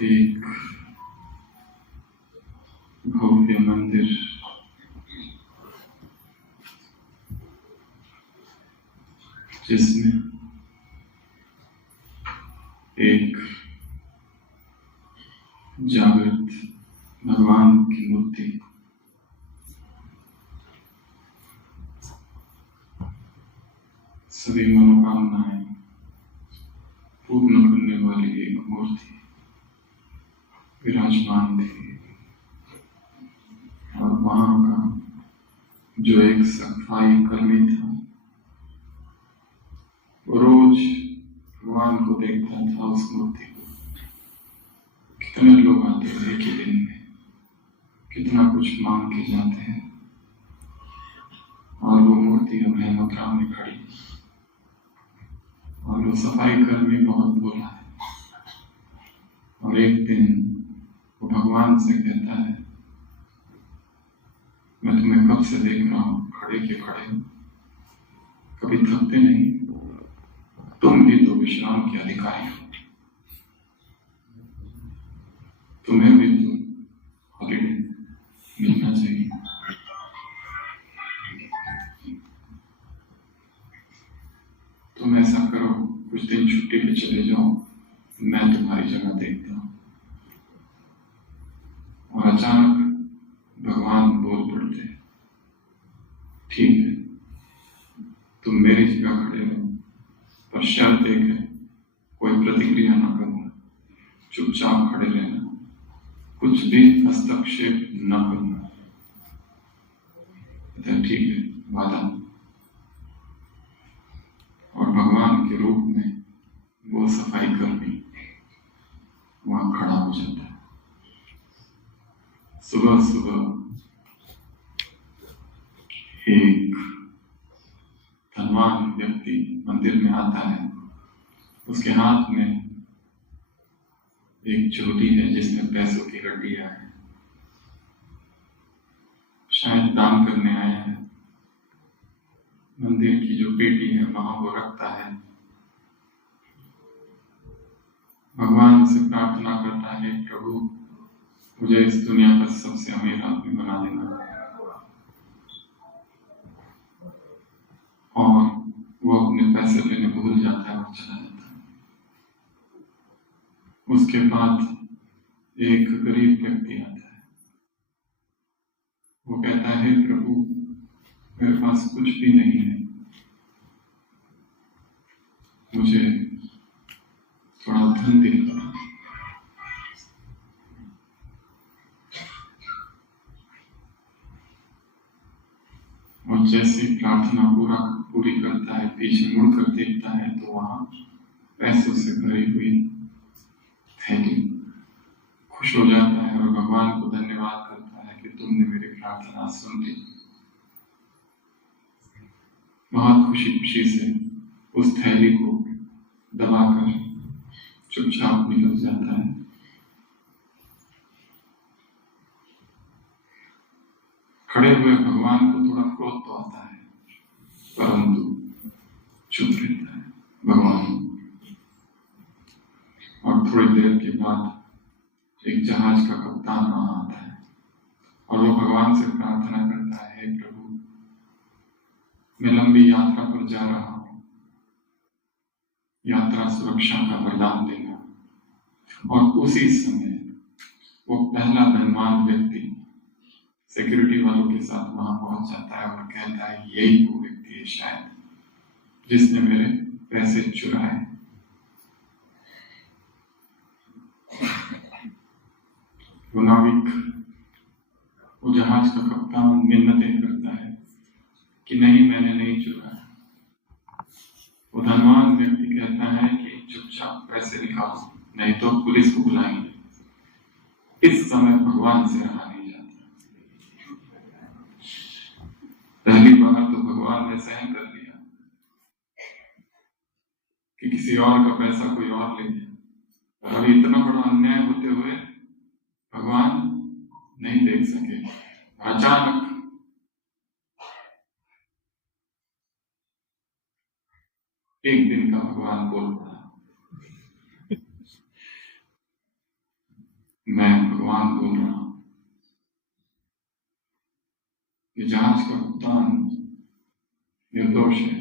एक भव्य मंदिर जिसमें एक जागृत भगवान की मूर्ति सभी मनोकामनाएं पूर्ण करने वाली एक मूर्ति विराजमान थी। और वहां का जो एक सफाई कर्मी था वो रोज भगवान को देखता था, उस मूर्ति को। कितने लोग आते थे एक ही दिन में, कितना कुछ मांग के जाते हैं, और वो मूर्ति अब है मथुरा में खड़ी। और वो सफाई कर्मी बहुत बोला है, और एक दिन वो भगवान से कहता है, मैं तुम्हें कब से देख रहा हूं खड़े के खड़े, कभी थकते नहीं, तुम भी तो विश्राम के अधिकारी हो, तुम्हें भी तो हॉलिडे मिलना चाहिए। तुम ऐसा करो, कुछ दिन छुट्टी पे चले जाओ, मैं तुम्हारी जगह देखता हूं। और अचानक भगवान बोल पड़ते, ठीक है, तुम मेरी जगह खड़े रहो, पर शर्त एक है, कोई प्रतिक्रिया ना करना, चुपचाप खड़े रहना, कुछ भी हस्तक्षेप न करना। ठीक है, वादा। और भगवान के रूप में वो सफाई कर्मी वहां खड़ा हो जाता है। सुबह सुबह एक धनवान व्यक्ति मंदिर में आता है। उसके हाथ में एक झोली है जिसमें पैसों की गड्डियां हैं, शायद दान करने आया है। मंदिर की जो पेटी है वहां वो रखता है, भगवान से प्रार्थना करता है, प्रभु मुझे इस दुनिया का सबसे अमीर आदमी बना देना। और वो अपने पैसे लेने भूल जाता है और चला जाता है। उसके बाद एक गरीब व्यक्ति आता है। वो कहता है, प्रभु मेरे पास कुछ भी नहीं है, मुझे थोड़ा धन दिला। और जैसे प्रार्थना पूरी करता है, पीछे मुड़कर देखता है तो वहां पैसों से भरी हुई थैली। खुश हो जाता है और भगवान को धन्यवाद करता है कि तुमने मेरी प्रार्थना सुन ली। बहुत खुशी खुशी से उस थैली को दबाकर चुपचाप निकल जाता है। खड़े हुए भगवान को थोड़ा क्रोध तो आता है, परंतु चुप रहता है भगवान। और थोड़ी देर के बाद एक जहाज का कप्तान वहां आता है और वो भगवान से प्रार्थना करता है, प्रभु मैं लंबी यात्रा पर जा रहा हूं, यात्रा सुरक्षा का वरदान देना। और उसी समय वो पहला धनवान व्यक्ति सिक्योरिटी वालों के साथ वहां पहुंच जाता है और कहता है, यही वो व्यक्ति है शायद जिसने मेरे पैसे चुराए। वो नाविक, वो जहाज का कप्तान मिन्नतें करता है कि नहीं, मैंने नहीं चुराया। वो धनवान व्यक्ति कहता है कि चुपचाप पैसे निकालो, नहीं तो पुलिस को बुलाएंगे। इस समय भगवान से रहा नहीं जाता। पहली बार तो भगवान ने सहन कर लिया कि किसी और का पैसा कोई और ले गया, और अभी इतना बड़ा अन्याय होते हुए भगवान नहीं देख सके। अचानक एक दिन का भगवान बोल पड़ा, मैं भगवान बोल रहा हूं। ये जहाज का कप्तान निर्दोष है।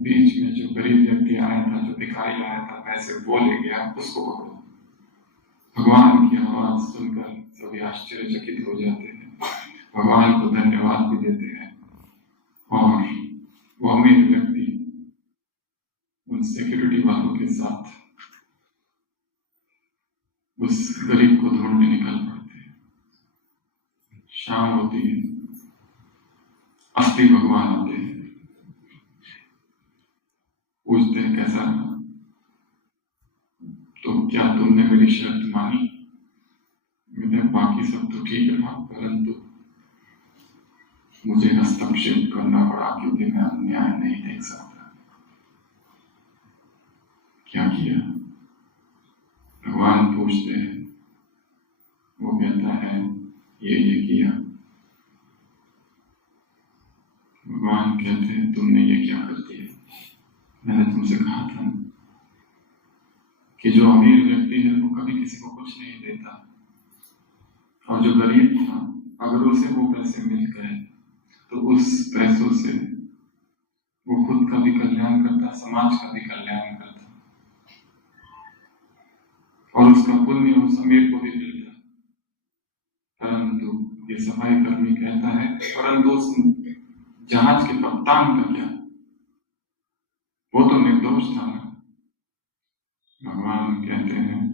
बीच में जो गरीब व्यक्ति आया था, जो भिखारी आया था, पैसे वो ले गया, उसको पकड़ो। भगवान की आवाज सुनकर सभी आश्चर्यचकित हो जाते हैं, भगवान को धन्यवाद भी देते हैं। और वो अमीर व्यक्ति उन सिक्योरिटी वालों के साथ उस गरीब को ढूंढने निकल पड़ते हैं। शाम होती है, असली भगवान आते हैं, पूछते हैं कैसा रहा, तो क्या तुमने मेरी शर्त मानी? बाकी सब तो ठीक रहा, परंतु मुझे हस्तक्षेप करना पड़ा क्योंकि मैं अन्याय नहीं देख सकता। क्या किया? भगवान पूछते हैं, वो कहता है ये किया। भगवान कहते हैं तुमने ये क्या कर दिया? मैंने तुमसे कहा था कि जो अमीर व्यक्ति है वो कभी किसी को कुछ नहीं देता, और जो गरीब था अगर उसे वो पैसे मिल गए तो उस पैसों से वो खुद का भी कल्याण करता, समाज का भी कल्याण करता, और उसका पुण्य उस अमीर को भी मिलता। परंतु ये सफाई कर्मी कहता है, परंतु उस जहाज के कप्तान का क्या? वो तो निर्दोष था ना। भगवान कहते हैं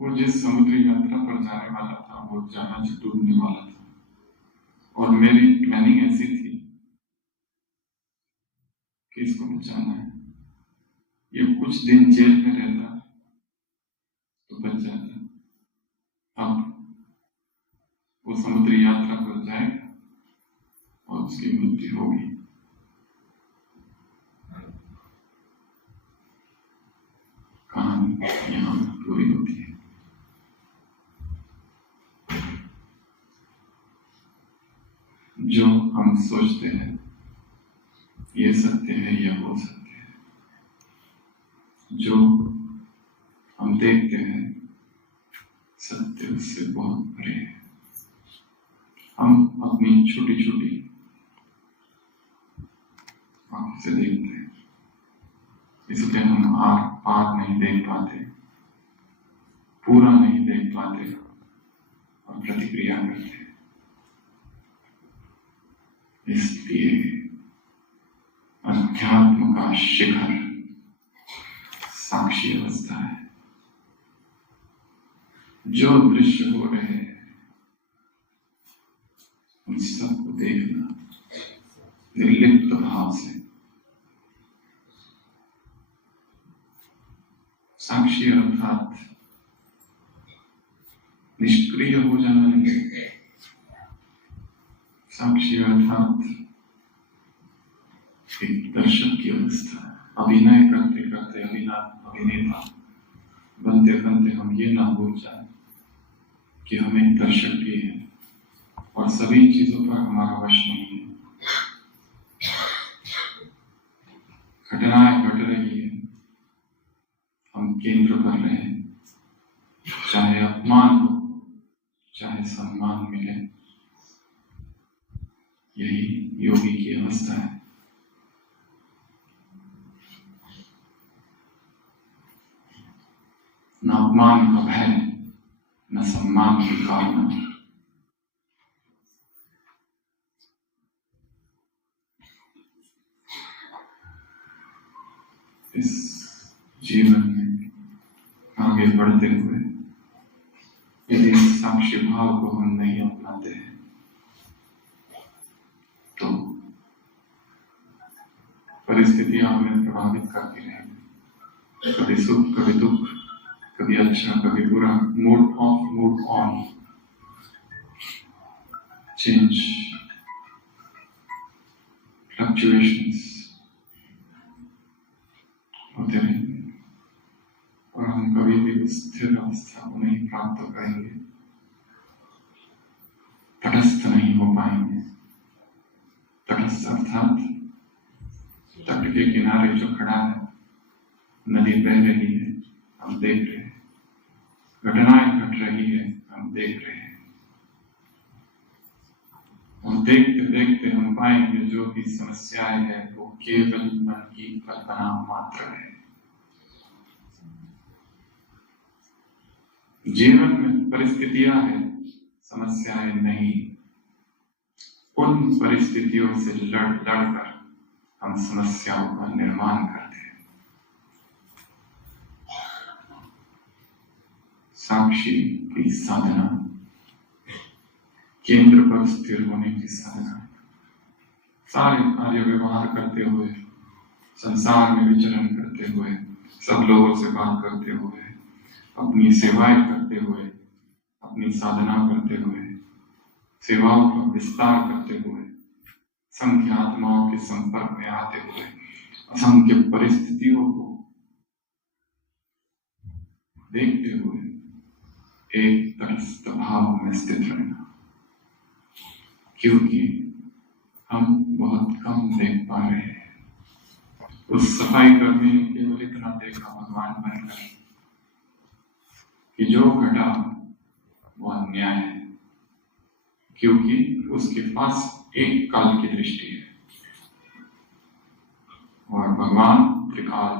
वो जिस समुद्री यात्रा पर जाने वाला था वो जहाज डूबने वाला था, और मेरी प्लानिंग ऐसी थी कि इसको बचाना है। ये कुछ दिन जेल में रहता तो बच जाता। अब वो समुद्री यात्रा पर जाएगा और उसकी मृत्यु होगी। कहानी यहाँ पूरी होती है। जो हम सोचते हैं ये सत्य है, यह वो सत्य है। जो हम देखते हैं सत्य उससे बहुत परे है। हम अपनी छोटी छोटी आंखों से देखते हैं, इसलिए हम आर पार नहीं देख पाते, पूरा नहीं देख पाते और प्रतिक्रिया करते हैं। इसलिए अध्यात्म का शिखर साक्षी अवस्था है। जो दृश्य हो रहे हैं उन सबको देखना निर्लिप्त भाव से। साक्षी अर्थात निष्क्रिय हो जाना नहीं। साक्षी अर्थात एक दर्शक की अवस्था। अभिनय करते करते अभिनेता बनते बनते हम ये ना भूल जाए कि हम एक दर्शक भी हैं और सभी चीजों पर हमारा वश नहीं है। घटनाएं घट रही है, हम केंद्र पर रहे, चाहे अपमान हो चाहे सम्मान मिले। यही योगी की अवस्था है। न अपमान का भय, न सम्मान की कामना। इस जीवन में आगे बढ़ते हुए यदि साक्षी भाव को हम नहीं अपनाते हैं तो परिस्थितियां हमें प्रभावित करती रहेंगी। कभी सुख, कभी दुख, कभी अच्छा, कभी बुरा, mood off, mood on, change, fluctuations होते रहेंगे और हम कभी भी उस स्थिर अवस्था को नहीं प्राप्त करेंगे, तटस्थ नहीं हो पाएंगे। तटस्थ अर्थात तट के किनारे जो खड़ा है नदी बह रही है, हम देख रहे हैं। घटनाएं घट रही है, हम देख रहे हैं। और देखते देखते हम पाएंगे जो भी समस्याएं हैं वो केवल मन की कल्पना मात्र है। जीवन में परिस्थितियां हैं, समस्याएं नहीं। उन परिस्थितियों से लड़कर हम समस्याओं का निर्माण करते हैं। साक्षी की साधना, केंद्र पर स्थिर होने की साधना, सारे कार्य व्यवहार करते हुए, संसार में विचरण करते हुए, सब लोगों से बात करते हुए, अपनी सेवाएं करते हुए, अपनी साधना करते हुए, सेवाओं का विस्तार करते हुए, संख्य आत्माओं के संपर्क में आते हुए, असंख्य परिस्थितियों को देखते हुए एक तटस्थ भाव में स्थित रहना। क्योंकि हम बहुत कम देख पा रहे हैं। उस सफाई कर्मी ने केवल इतना देखा भगवान बनकर कि जो घटा वह अन्याय है, क्योंकि उसके पास एक काल की दृष्टि है और भगवान त्रिकाल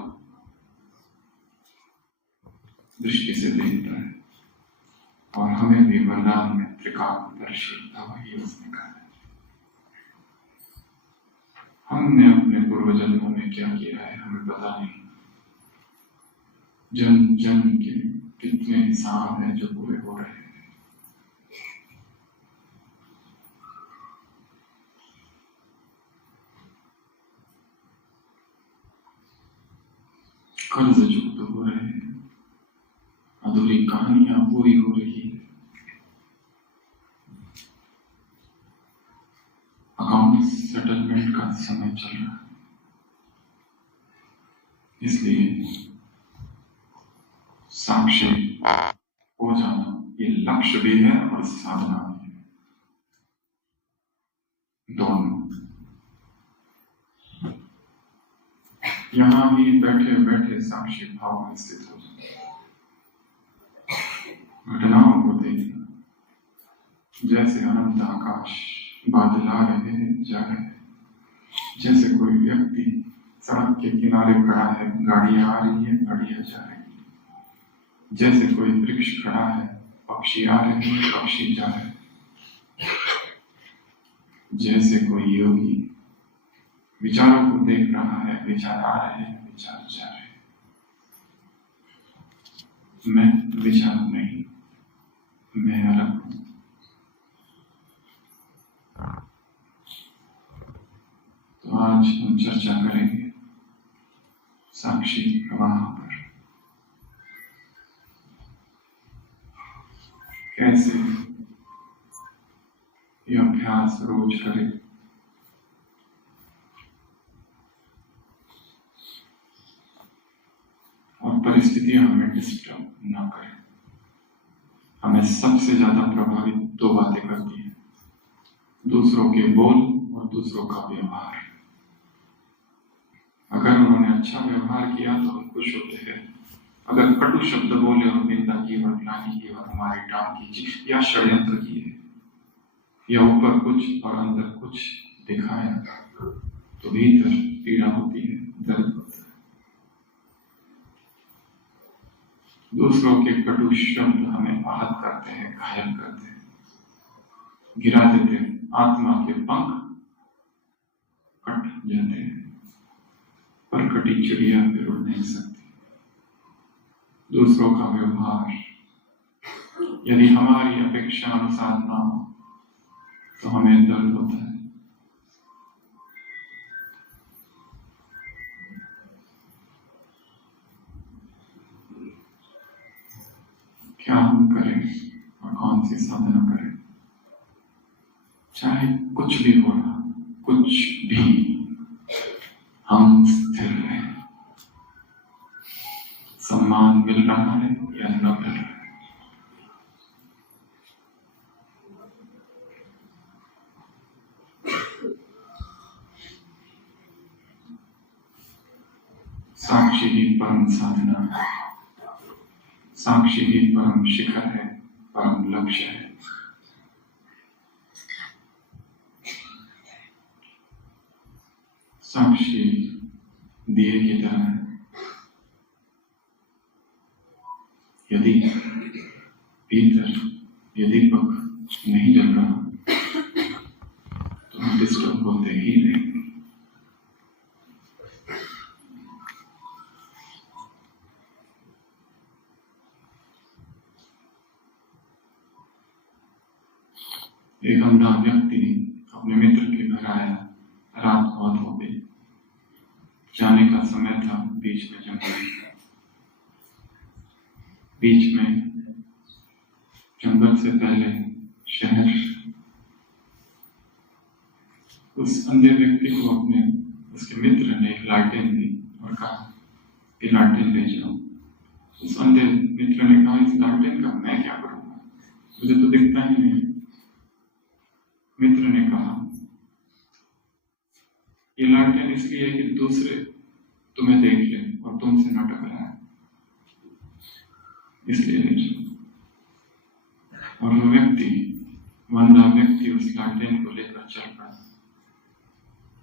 दृष्टि से देखता है। और हमें भी वरदान में त्रिकालदर्शी वही उसने कहा है। हमने अपने पूर्व जन्मों में क्या किया है हमें पता नहीं। जन्म जन्म के कितने हिसाब हैं जो पूरे हो रहे हैं। कर्ज चुकते हो रहे हैं, अधूरी कहानियां पूरी हो रही है, अकाउंट सेटलमेंट का समय चल रहा है। इसलिए साक्षी हो जाना ये लक्ष्य भी है और साधना भी है, दोनों। यहां भी बैठे बैठे साक्षी भाव में स्थित हो जाए, घटनाओं को देखना जैसे अनंत आकाश, बादल आ रहे हैं जा रहे हैं, जैसे कोई व्यक्ति सड़क के किनारे खड़ा है, गाड़ियां आ रही है, गाड़ियां जा रही है, जैसे कोई वृक्ष खड़ा है, पक्षी आ रहे हैं, पक्षी जा रहे हैं, जैसे कोई योगी विचारों को देख रहा है, विचार आ रहे हैं, विचार जा रहे हैं। मैं विचार नहीं, मैं अलग हूं। तो आज हम चर्चा करेंगे साक्षी प्रवाह पर, कैसे यह अभ्यास रोज करें और परिस्थितियां हमें डिस्टर्ब ना करें। हमें सबसे ज्यादा प्रभावित दो बातें करती हैं, दूसरों के बोल और दूसरों का व्यवहार। अगर उन्होंने अच्छा व्यवहार किया तो हम खुश होते हैं, अगर कटु शब्द बोले और निंदा की और ग्लानि की और हमारी टांग खींची या षड्यंत्र किए या ऊपर कुछ और अंदर कुछ दिखाया तो भीतर पीड़ा होती है, दर्द होता है। दूसरों के कटु शब्द हमें आहत करते हैं, घायल करते हैं, गिरा देते हैं, आत्मा के पंख कट जाते हैं, पर कटी चिड़िया फिर उड़ नहीं सकती। दूसरों का व्यवहार यदि हमारी अपेक्षा अनुसार ना हो तो हमें दर्द होता है। क्या हम करें और कौन सी साधना करें? चाहे कुछ भी हो रहा, कुछ भी, हम स्थिर रहें। सम्मान मिल रहा है या न मिल रहा है, साक्षी साक्षी ही परम साधना है, साक्षी ही परम शिखर है, परम लक्ष्य है। साक्षी दिए की तरह है। यदि भीतर ये दीपक नहीं जल रहा तो हम डिस्टर्ब होते ही रहेंगे। एक अंधा व्यक्ति अपने मित्र के घर आया। रात बहुत हो गई, जाने का समय था। बीच में जंगल, बीच में जंगल से पहले शहर। उस अंधे व्यक्ति को उसके मित्र ने एक लालटेन दी और कहा कि लालटेन ले जाओ। उस अंधे मित्र ने कहा, इस लालटेन का मैं क्या करूंगा, मुझे तो दिखता ही नहीं। मित्र ने कहा, ये लालटेन इसलिए है कि दूसरे तुम्हें देख ले और तुमसे न टकराए, इसलिए ले जाओ। और वो अंधा व्यक्ति उस लालटेन को लेकर चल पड़ा।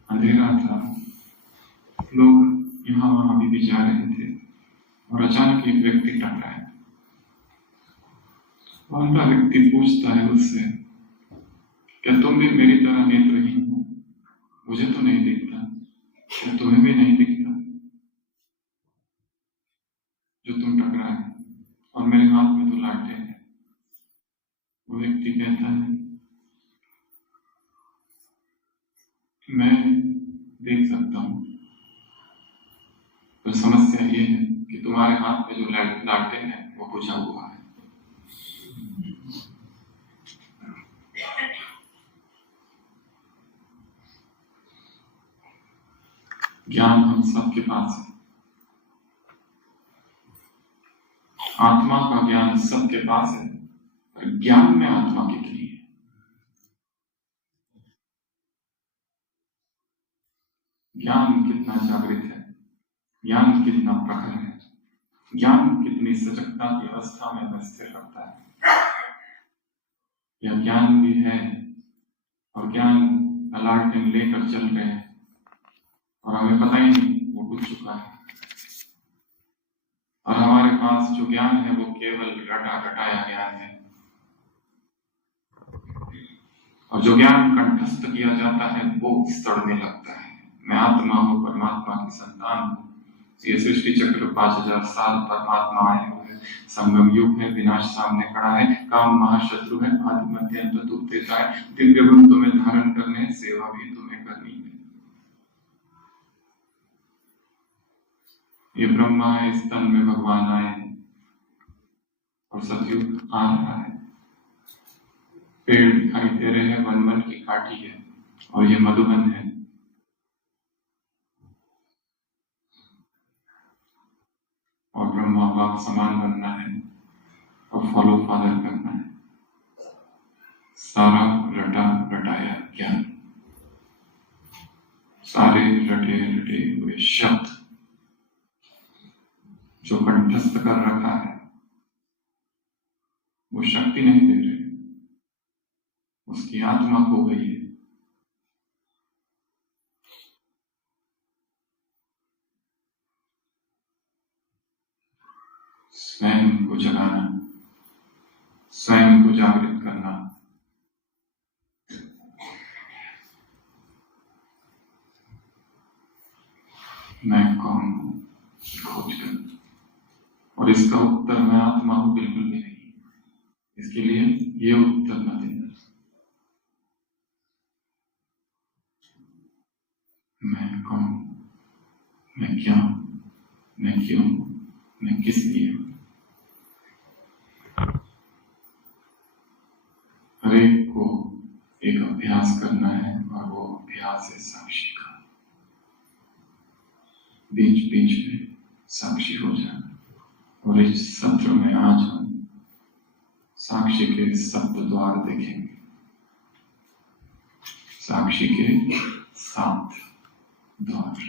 अंधेरा था, लोग यहाँ वहां अभी भी जा रहे थे और अचानक एक व्यक्ति टकराया। अंधा व्यक्ति पूछता है उससे, क्या तुम भी मेरी तरह नेत्रहीन हो? मुझे तो नहीं दिखता, क्या तुम्हें भी नहीं दिखता जो तुम टकराए? और मेरे हाथ में तो लालटेन है। वो व्यक्ति कहता है, मैं देख सकता हूं, पर समस्या ये है कि तुम्हारे हाथ में जो लालटेन है वो बुझा हुआ है। ज्ञान हम सबके पास है, आत्मा का ज्ञान सबके पास है, पर ज्ञान में आत्मा कितनी है? ज्ञान कितना जागृत है, ज्ञान कितना प्रखर है, ज्ञान कितनी सजगता की अवस्था में हमें स्थिर रखता है। यह ज्ञान भी है और ज्ञान लालटेन लेकर चल रहे हैं और हमें पता ही नहीं वो बुझ चुका है। और हमारे पास जो ज्ञान है वो केवल रटाया ज्ञान है। और जो ज्ञान कंठस्थ किया जाता है वो सड़ने लगता है। मैं आत्मा हूँ, परमात्मा की संतान हूँ। ये सृष्टि चक्र 5000 साल परमात्मा आए हुए, संगम युग है, विनाश सामने खड़ा है, काम महाशत्रु है, आदि मध्य अंत दुख देता है, दिव्य गुण तुम्हें धारण करने, सेवा भी तुम्हें करनी है। ये ब्रह्मा है, इस तन में भगवान आए और सतयुग आ रहा है। पेड़ दिखाई दे रहे हैं, वन वन की काठी है और ये मधुबन है। और ब्रह्मा बाप समान बनना है और फॉलो फादर करना है। सारा रटाया ज्ञान, सारे रटे हुए शब्द जो कंठस्थ कर रखा है वो शक्ति नहीं दे रहे, उसकी आत्मा खो गई है। स्वयं को जगाना, स्वयं को जागृत करना, मैं कौन हूं खोज करना। और इसका उत्तर मैं आत्मा हूं बिल्कुल भी नहीं। इसके लिए ये उत्तर न देना, मैं कौन, मैं क्या, मैं क्यों, मैं किस लिए। हर एक को एक अभ्यास करना है और वो अभ्यास है साक्षी का। बीच बीच में साक्षी हो जाना। और इस सत्र में आज हम साक्षी के सप्त द्वार देखेंगे। साक्षी के 7 द्वार।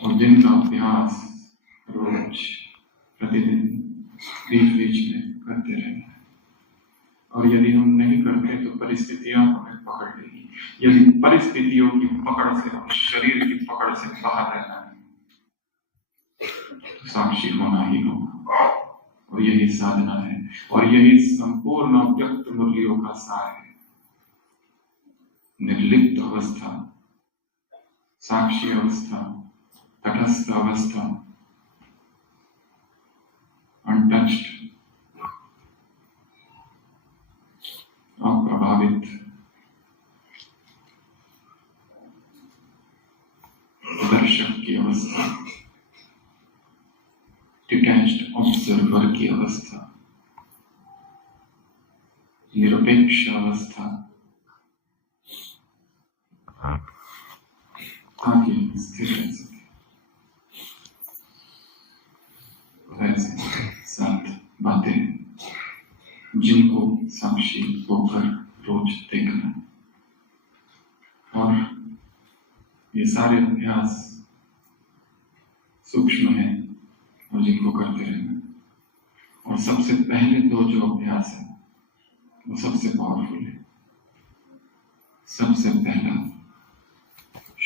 और जिनका अभ्यास रोज प्रतिदिन बीच बीच में करते रहना है। और यदि हम नहीं करते तो परिस्थितियां हमें पकड़ लेगी। यदि परिस्थितियों की पकड़ से, शरीर की पकड़ से बाहर रहना है तो साक्षी होना ही होगा। और यही साधना है और यही संपूर्ण व्यक्त मुरलियों का सार है। निर्लिप्त अवस्था, साक्षी अवस्था, तटस्थ अवस्था, अनटच्ड, अप्रभावित, दर्शक की अवस्था, डिटैच्ड ऑब्जर्वर की अवस्था, निरपेक्ष अवस्था, ताकि स्थिर रह सके। ऐसे 7 बातें जिनको साक्षी होकर रोज देखना, और ये सारे अभ्यास सूक्ष्म है और जिनको करते रहना। और सबसे पहले 2 जो अभ्यास है वो सबसे पावरफुल है। सबसे पहला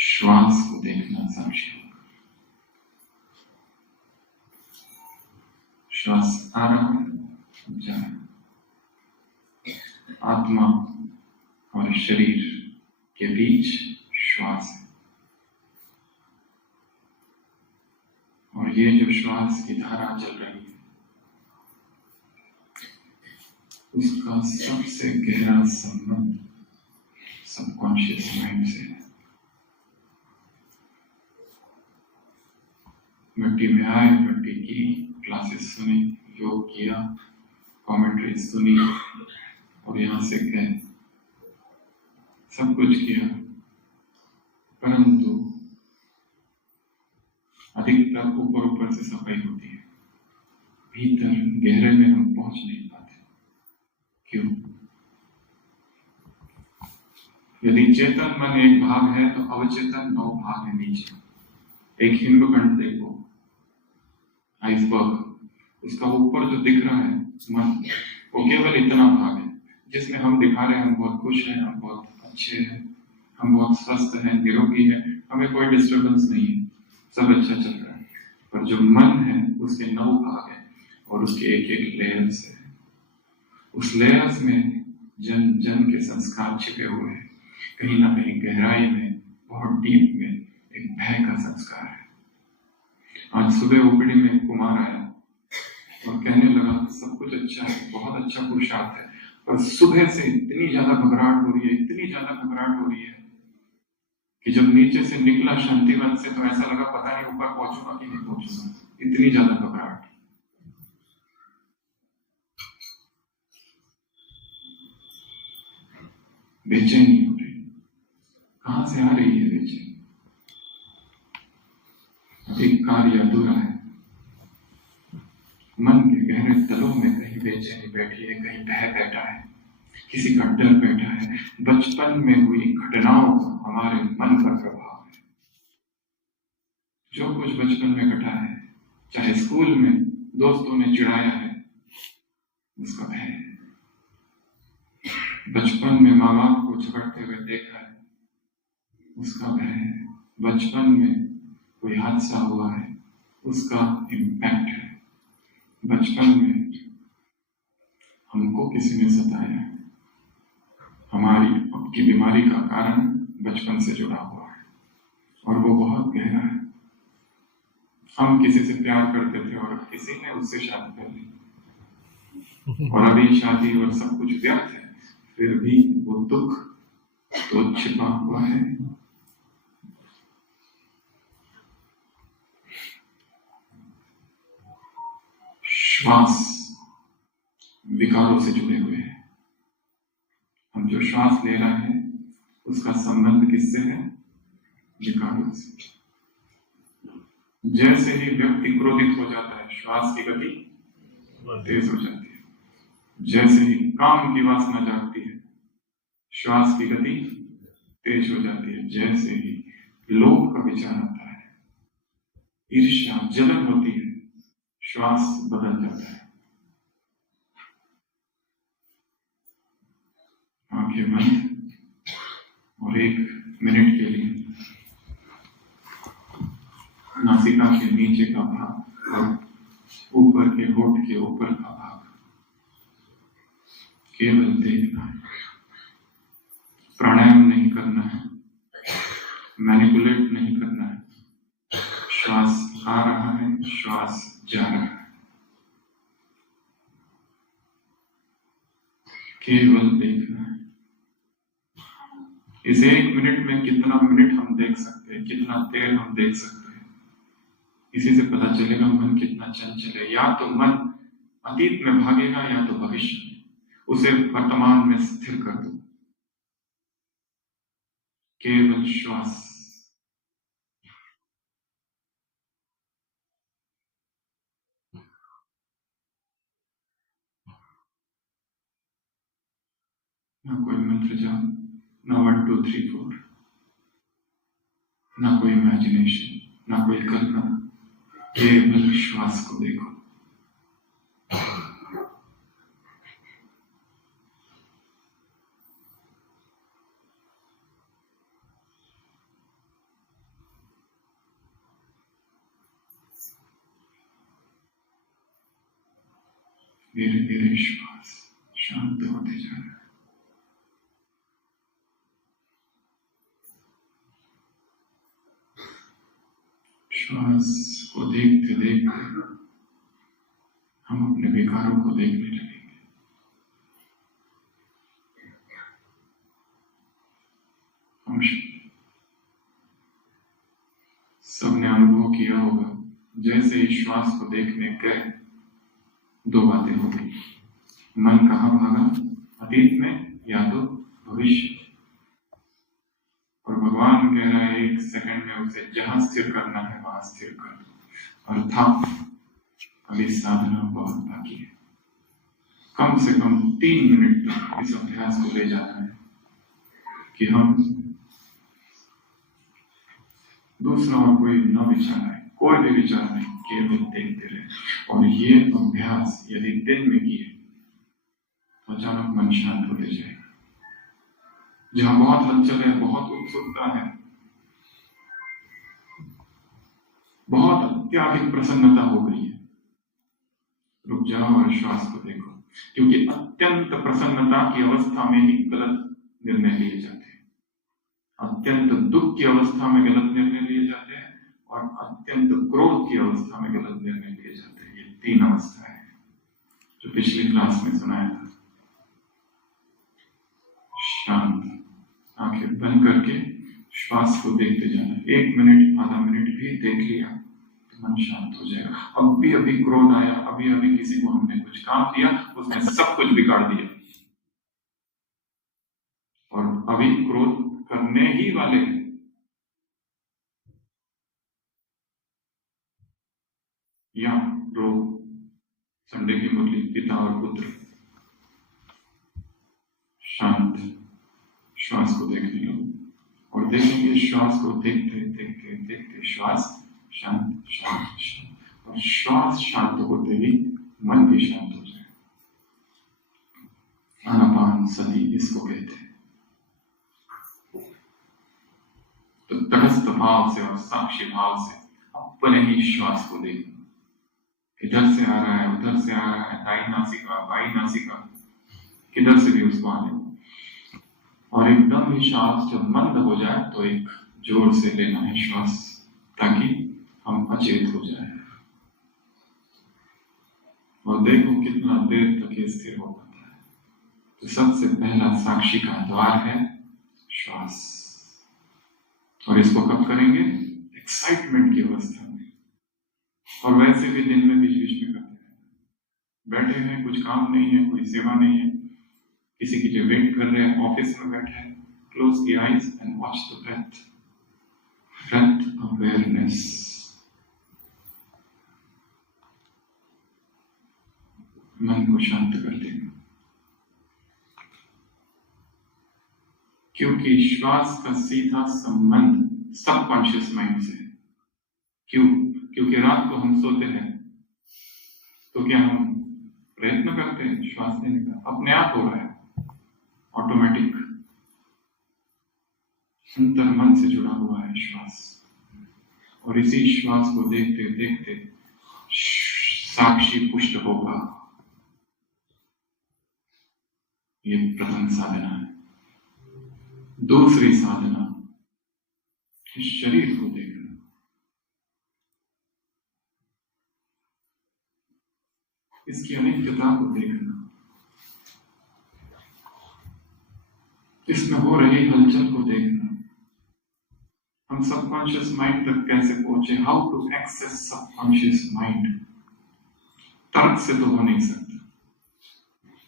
श्वास को देखना साक्षी होकर। श्वास आ रहा है, जा रहा है। आत्मा और शरीर के बीच श्वास है, और ये जो श्वास की धारा चल रही है उसका सबसे गहरा संबंध सबकॉन्शियस माइंड से है। मिट्टी में आए, मिट्टी की क्लासेस सुनी, योग किया, कमेंट्री सुनी और यहाँ से गए, सब कुछ किया, परंतु अधिकतर ऊपर से सफाई होती है, भीतर गहरे में हम पहुंच नहीं पाते। क्यों? यदि चेतन मन एक भाग है तो अवचेतन 9 भाग है नीचे। एक हिमखंड देखो, आइसबर्ग, उसका ऊपर जो दिख रहा है मन, वो केवल इतना भाग है जिसमें हम दिखा रहे हैं हम बहुत खुश हैं, हम बहुत अच्छे हैं, हम बहुत स्वस्थ हैं, निरोगी हैं, हमें कोई डिस्टर्बेंस नहीं है, सब अच्छा चल रहा है। पर जो मन है उसके 9 भाग है और उसके एक एक लेयर्स है। उस लेयर्स में जन जन के संस्कार छिपे हुए हैं। कहीं ना कहीं गहराई में, बहुत डीप में एक भय का संस्कार है। आज सुबह ओपीडी में एक कुमार आया और कहने लगा सब कुछ अच्छा है, बहुत अच्छा पुरुषार्थ है, पर सुबह से इतनी ज्यादा घबराहट हो रही है, इतनी ज्यादा घबराहट हो रही है कि जब नीचे से निकला शांतिवन से तो ऐसा लगा पता नहीं ऊपर पहुंचूंगा कि नहीं पहुंचूंगा, इतनी ज्यादा घबराहट। बेचैनी हो रही, कहां से आ रही है बेचैनी? एक कार्य अधूरा है, मन के गहरे तलों में कहीं बेचैनी बैठी है, कहीं भय बैठा है, किसी का डर बैठा है। बचपन में हुई घटनाओं का हमारे मन पर प्रभाव है। जो कुछ बचपन में घटा है, चाहे स्कूल में दोस्तों ने चिढ़ाया है, उसका भय है। बचपन में माँ बाप को झगड़ते हुए देखा है, उसका भय है। बचपन में कोई हादसा हुआ है, उसका इम्पैक्ट है। बचपन में हमको किसी ने सताया है, हमारी आपकी बीमारी का कारण बचपन से जुड़ा हुआ है और वो बहुत गहरा है। हम किसी से प्यार करते थे और किसी ने उससे शादी कर ली और अभी शादी और सब कुछ व्यर्थ है, फिर भी वो दुख तो छिपा हुआ है। श्वास विकारों से जुड़े हुए हैं। हम जो श्वास ले रहे हैं उसका संबंध किससे है? विकारों से। जैसे ही व्यक्ति क्रोधित हो जाता है, श्वास की गति तेज हो जाती है। जैसे ही काम की वासना जागती है, श्वास की गति तेज हो जाती है। जैसे ही लोभ का विचार आता है, ईर्ष्या, जलन होती है, श्वास बदल जाता है। आंखें बंद और 1 मिनट के लिए नासिका के नीचे का भाग और ऊपर के होठ के ऊपर का भाग केवल देखना है। प्राणायाम नहीं करना है, मैनिपुलेट नहीं करना है। श्वास आ रहा है, श्वास जा रहा है, केवल देखना है। इस 1 मिनट में कितना मिनट हम देख सकते हैं, कितना देर हम देख सकते हैं, इसी से पता चलेगा मन कितना चंचल है। या तो मन अतीत में भागेगा या तो भविष्य में। उसे वर्तमान में स्थिर कर दो, केवल श्वास। ना कोई मंत्र जाप, ना 1 2 3 4, ना कोई इमेजिनेशन, ना कोई कल्पना, केवल श्वास को देखो। धीरे धीरे श्वास शांत होते जा रहा है। श्वास को देखते देखते हम अपने विकारों को देखने लगेंगे। हम सबने अनुभव किया होगा, जैसे ही श्वास को देखने गए 2 बातें हो गई। मन कहाँ भागा, अतीत में या तो भविष्य। और भगवान कह रहा है 1 सेकंड में उसे जहां स्थिर करना है वहां स्थिर कर दो। अर्थात अभी साधना बहुत बाकी है। कम से कम 3 मिनट तक इस अभ्यास को ले जाना है कि हम दूसरा और कोई न विचार है, कोई भी विचार नहीं, केवल देखते रहे। और ये अभ्यास यदि दिन में किए तो अचानक मन शांत होते जाएगा। जहां बहुत हलचल है, बहुत उत्सुकता है, बहुत अत्यधिक प्रसन्नता हो गई है, रुक जाओ और श्वास को देखो। क्योंकि अत्यंत प्रसन्नता की अवस्था में ही गलत निर्णय लिए जाते हैं, अत्यंत दुख की अवस्था में गलत निर्णय लिए जाते हैं, और अत्यंत क्रोध की अवस्था में गलत निर्णय लिए जाते हैं। ये 3 अवस्था है जो पिछली क्लास में सुनाया था। शांत, आंखें बंद करके श्वास को देखते जाना। 1 मिनट, आधा मिनट भी देख लिया तो मन शांत हो जाएगा। अभी क्रोध आया, अभी किसी को हमने कुछ काम दिया, उसने सब कुछ बिगाड़ दिया, और अभी क्रोध करने ही वाले हैं। या रोग, संडे की मुरली, पिता और पुत्र। शांत, श्वास को देखने लगो और देखेंगे श्वास को देखते देखते देखते श्वास शांत शांत शांत, और श्वास शांत होते ही मन भी शांत हो जाए। आनापान सती इसको कहते हैं। तो तटस्थ भाव से और साक्षी भाव से अपने ही श्वास को देखना। इधर से आ रहा है, उधर से आ रहा है, दाई नासिका, बाई नासिका, किधर से भी उसको आने, और एकदम ही श्वास जब मंद हो जाए तो एक जोर से लेना है श्वास, ताकि हम अचेत हो जाए। और देखो कितना देर तक ये स्थिर हो पाता है। तो सबसे पहला साक्षी का द्वार है श्वास, और इसको कब करेंगे? एक्साइटमेंट की अवस्था में। और वैसे भी दिन में बीच बीच में करते हैं। बैठे हैं, कुछ काम नहीं है, कोई सेवा नहीं है, किसी की जो वेट कर रहे हैं, ऑफिस में बैठे हैं, close the eyes and watch the breath. Breath awareness. मन को शांत कर देना, क्योंकि श्वास का सीधा संबंध सबकॉन्शियस माइंड से है। क्यों? क्योंकि रात को हम सोते हैं तो क्या हम प्रयत्न करते हैं श्वास लेने का? अपने आप हो रहा है, ऑटोमेटिक। अंतर मन से जुड़ा हुआ है श्वास, और इसी श्वास को देखते देखते साक्षी पुष्ट होगा। ये प्रथम साधना है। दूसरी साधना इस शरीर को देखना। इसकी अनित्यता को देखना, इसमें हो रही हलचल को देखना। हम सबकॉन्शियस माइंड तक कैसे पहुंचे? How to access subconscious mind? तर्क से तो हो नहीं सकता।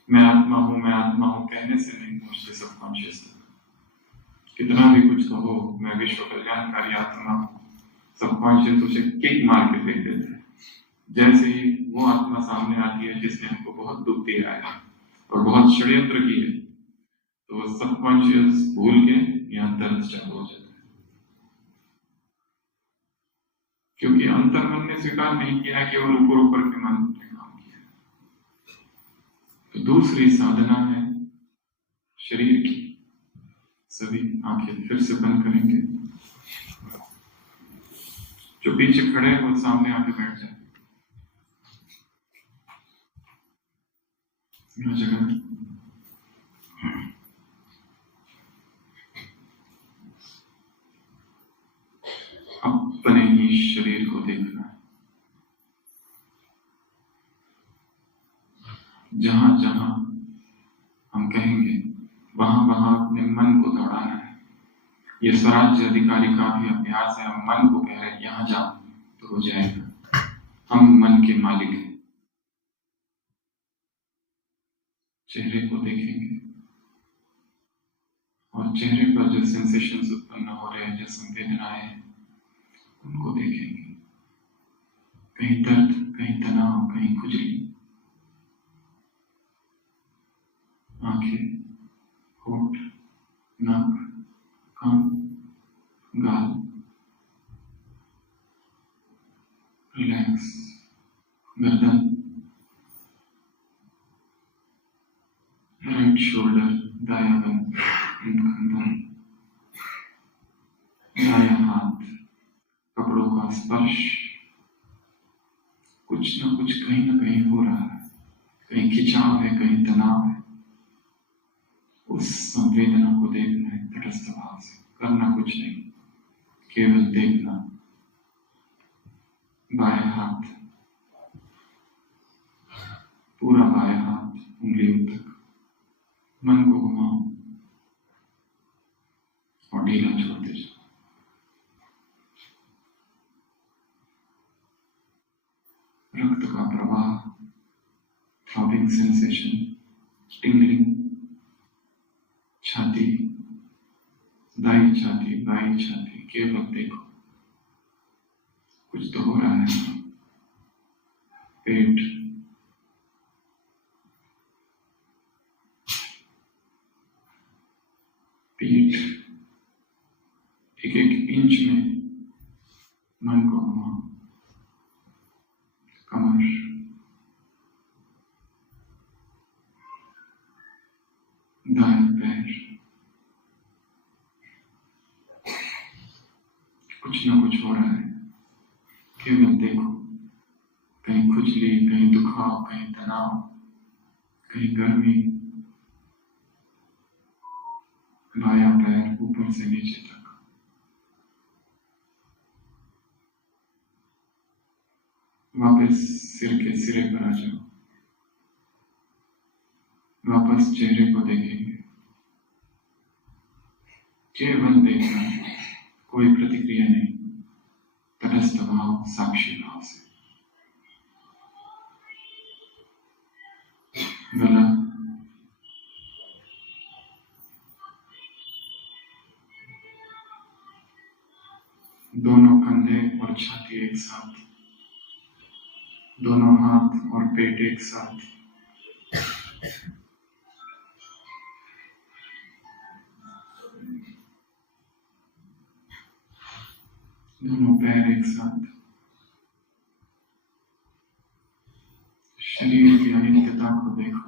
मैं आत्मा हूं कहने से नहीं पहुंचते सबकॉन्शियस तक। कितना भी कुछ कहो, मैं विश्व कल्याणकारी आत्मा हूं, सबकॉन्शियस उसे किक मार के फेंक देता है। जैसे ही वो आत्मा सामने आती है जिसने हमको बहुत दुख दिया है और बहुत षड्यंत्र किए, तो वो सबकॉन्शियस भूल के यहाँ दर्द चालू हो जाता है, क्योंकि अंतर मन ने स्वीकार नहीं किया है, केवल ऊपर ऊपर के मन ने काम किया। तो दूसरी साधना है शरीर की। सभी आंखें फिर से बंद करेंगे। जो पीछे खड़े हैं वो सामने आके बैठ जाए। जगह अपने ही शरीर को देखना है। जहां जहां हम कहेंगे वहां वहां अपने मन को दौड़ाना है। ये स्वराज्य अधिकारी का भी अभ्यास है। हम मन को कह रहे हैं यहां जाओ तो हो जाएगा। हम मन के मालिक हैं। चेहरे को देखेंगे और चेहरे पर जो सेंसेशंस उत्पन्न हो रहे हैं, जो संवेदनाएं हैं, उनको देखेंगे। कहीं दर्द, कहीं तनाव, कहीं खुजली। आंखें, होठ, नाक, कान, गाल, रिलैक्स, गर्दन, राइट शोल्डर, दायां कंधन, दायां हाथ, कपड़ों का स्पर्श। कुछ ना कुछ कहीं ना कहीं हो रहा है। कहीं खिंचाव है, कहीं तनाव है। उस संवेदना को देखना है तटस्थ भाव से। करना कुछ नहीं, केवल देखना। बाएं हाथ, पूरा बाएं हाथ उंगलियों तक। मन को घुमाओ और ढीला छोड़ते जाओ। रक्त का प्रवाह, थ्रॉबिंग सेंसेशन, टिंगलिंग। छाती, दाई छाती, बाई छाती, केवल देखो। कुछ तो हो रहा है। पेट, पीठ, एक एक इंच में मन को घुमाओ। कमर, दाएं पैर। कुछ ना कुछ हो रहा है, केवल देखो। कहीं खुजली, कहीं दुखाव, कहीं तनाव, कहीं गर्मी। बायां पैर ऊपर से नीचे तक। वापस सिर के सिरे पर आ जाओ। वापस चेहरे को देखेंगे। केवल देखना, कोई प्रतिक्रिया नहीं। तटस्थ भाव, साक्षी भाव से। गला, दोनों कंधे और छाती एक साथ। दोनों हाथ और पेट एक साथ। दोनों पैर एक साथ। शरीर की अनित्यता को देखो।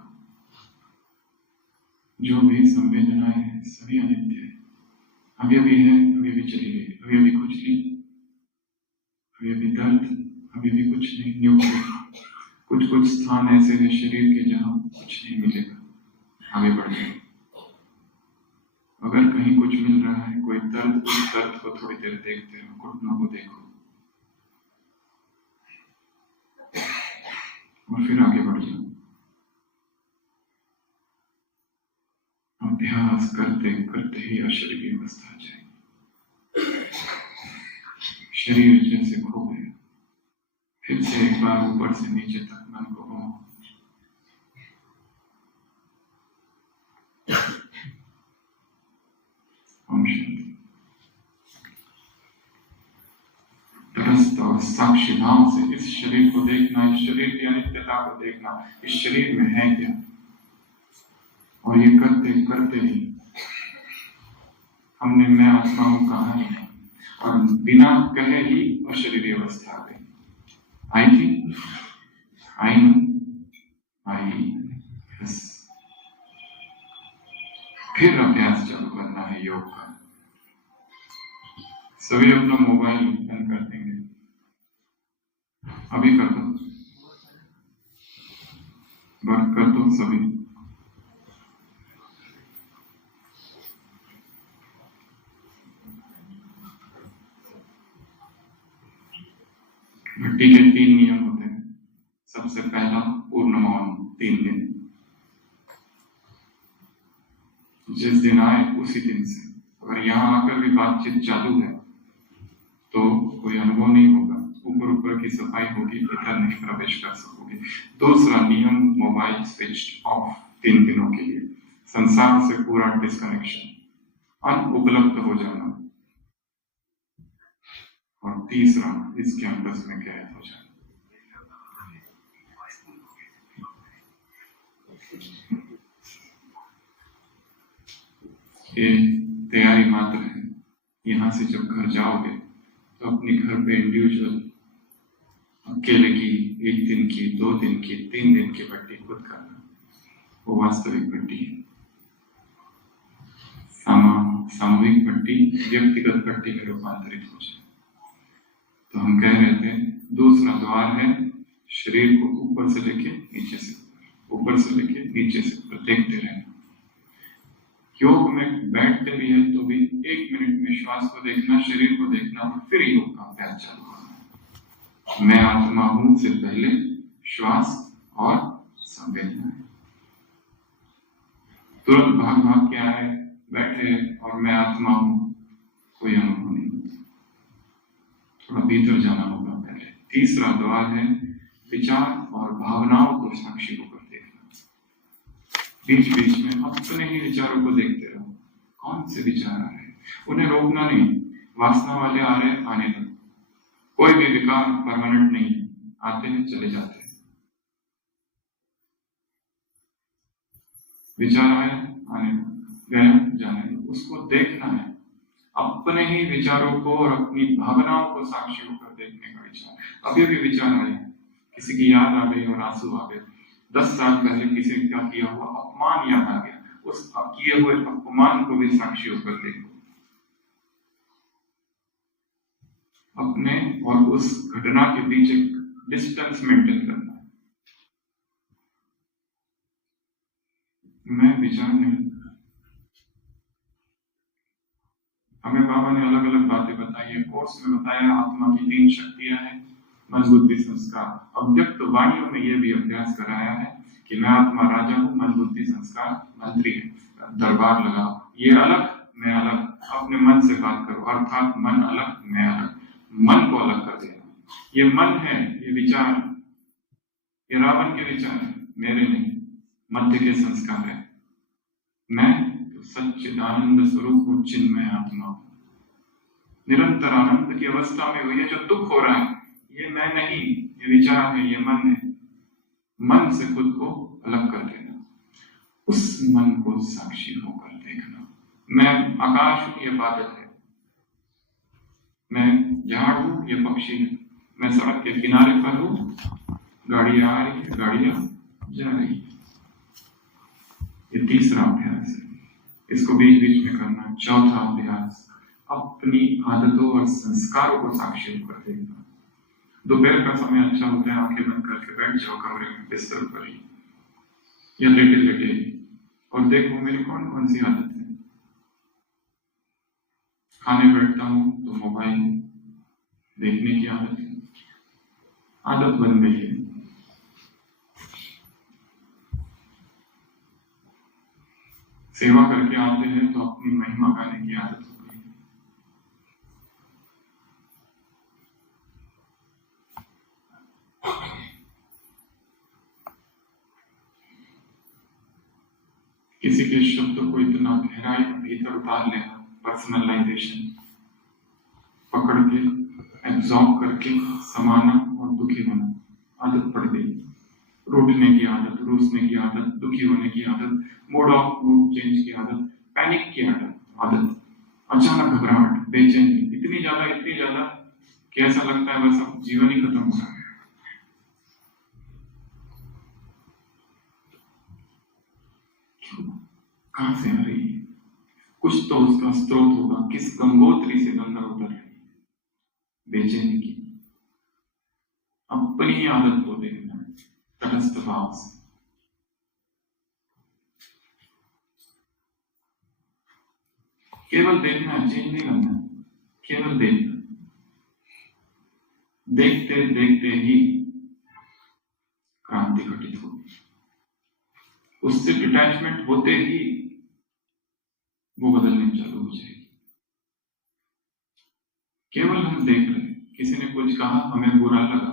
जो भी संवेदनाएं हैं सभी अनित्य है। अभी अभी है, अभी अभी चली गई, अभी अभी खुजली, अभी अभी दर्द, अभी भी कुछ नहीं। न्यूक्लियर कुछ कुछ स्थान ऐसे हैं शरीर के जहां कुछ नहीं मिलेगा, आगे बढ़ जाए। अगर कहीं कुछ मिल रहा है, कोई दर्द, उस दर्द को थोड़ी देर देखते रहो, घुटनों को देखो और फिर आगे बढ़ जाओ। अभ्यास करते करते ही अशरीर की अवस्था आ जाएगी। शरीर जैसे खो गया, फिर से एक बार ऊपर से नीचे तक मन को घुमाओ। तरस्त और साक्षी भाव से इस शरीर को देखना, इस शरीर की अनित्यता को देखना, इस शरीर में है क्या, और ये करते करते ही हमने मैं आत्मा हूं कहा नहीं, और बिना कहे ही अशरीरी अवस्था आ गई। आई थी, आई ना, आई बस। फिर अभ्यास चालू करना है योग का। सभी अपना मोबाइल बंद कर देंगे, अभी कर दो, बंद कर दो सभी। भट्टी के 3 नियम होते हैं। सबसे पहला पूर्ण मौन 3 दिन, जिस दिन आए उसी दिन से। अगर यहाँ आकर भी बातचीत चालू है तो कोई अनुभव नहीं होगा, ऊपर ऊपर की सफाई होगी, भीतर नहीं प्रवेश कर सकोगे। दूसरा नियम, मोबाइल स्विच ऑफ 3 दिनों के लिए, संसार से पूरा डिस्कनेक्शन, अनुपलब्ध हो जाना। और तीसरा, इस कैंपस में कैद हो जाना। ये तैयारी मात्र है। यहां से जब घर जाओगे तो अपने घर पे इंडिविजुअल अकेले की 1 दिन की, 2 दिन की, 3 दिन की भट्टी खुद करना, वो वास्तविक भट्टी है। सामूहिक भट्टी व्यक्तिगत भट्टी में रूपांतरित हो जाए। तो हम कह रहे थे दूसरा द्वार है शरीर को ऊपर से लेके नीचे से, ऊपर से लेके नीचे से देखते रहना। योग में बैठते भी है तो भी 1 मिनट में श्वास को देखना, शरीर को देखना, फिर योग का अभ्यास चालू करना। मैं आत्मा हूं से पहले श्वास और संवेदना। तुरंत भाग भाग के आए, बैठे और मैं आत्मा हूं, कोई अनुभव नहीं। थोड़ा भीतर जाना होगा पहले। तीसरा द्वार है विचार और भावनाओं को साक्षी होकर देखना। बीच बीच में अपने ही विचारों को देखते रहो, कौन से विचार आ रहे हैं, उन्हें रोकना नहीं। वासना वाले आ रहे, आने दो। कोई भी विकार परमानेंट नहीं, आते हैं चले जाते हैं। विचार आए, आने दो, गया, जाने दो, उसको देखना है। अपने ही विचारों को और अपनी भावनाओं को साक्षी होकर देखने का विचार। अभी अभी विचार आए, किसी की याद आ गई और आंसू आ गए। 10 साल पहले किसी का किया हुआ अपमान याद आ गया, उस किए हुए अपमान को भी साक्षी होकर देखो। अपने और उस घटना के बीच एक डिस्टेंस मेंटेन करना है। मैं विचार नहीं। हमें बाबा ने अलग अलग बातें बताई है। कोर्स में बताया आत्मा की 3 शक्तियां हैं, मन बुद्धि संस्कार। अव्यक्त वाणियों में यह भी अभ्यास कराया है कि मैं आत्मा राजा हूँ, मन बुद्धि संस्कार मंत्री है। दरबार लगाओ, ये अलग मैं अलग, अपने मन से बात करो, अर्थात मन अलग मैं अलग, मन को अलग कर देना। ये मन है, ये विचार, ये रावण के विचार है, मेरे नहीं। मध्य के संस्कार है। मैं तो सच्चिदानंद स्वरूप हूँ, चिन्मय आत्मा हूँ, निरंतर आनंद की अवस्था में हुई है। जो दुख हो रहा है ये मैं नहीं, ये विचार है, ये मन है। मन से खुद को अलग कर देना, उस मन को साक्षी होकर देखना। मैं आकाश हूं, ये बादल है। मैं झाड़ हूं, ये पक्षी है। मैं सड़क के किनारे पर हूं, गाड़ी आ रही है, गाड़ियां जा रही है। ये तीसरा अभ्यास है, इसको बीच बीच में करना। चौथा अभ्यास, अपनी आदतों और संस्कारों को साक्षी होकर देखना। दोपहर का समय अच्छा होता है, आंखें बंद करके बैठ जाओ कमरे में, बिस्तर पर ही या लेटे लेटे, और देखो मेरी कौन कौन सी आदत है। खाने बैठता हूं तो मोबाइल देखने की आदत है, आदत बन गई है। सेवा करके आते हैं तो अपनी महिमा गाने की आदत हो गई है। किसी के शब्दों को इतना गहराई में भीतर उतार लेना, पर्सनलाइजेशन, पकड़ के एब्जॉर्ब करके समाना और दुखी होना, आदत पड़ गई। रूठने की आदत, रूसने की आदत, दुखी होने की आदत, मूड चेंज की आदत, पैनिक की आदत, अचानक घबराहट, बेचैनी, इतनी ज्यादा कि ऐसा लगता है बस अब जीवन ही खत्म हो रहा है। कहां से आ रही है? कुछ तो उसका स्रोत होगा। किस गंगोत्री से गंगा उतर रही है? बेचैनी की। अपनी आदत को देखना है तटस्थ भाव से। केवल देखना है, चेंज नहीं करना है, केवल देखना। देखते देखते ही क्रांति घटित होगी। उससे डिटैचमेंट होते ही वो बदलने चालू हो जाएगी। केवल हम देख रहे हैं, किसी ने कुछ कहा, हमें बुरा लगा,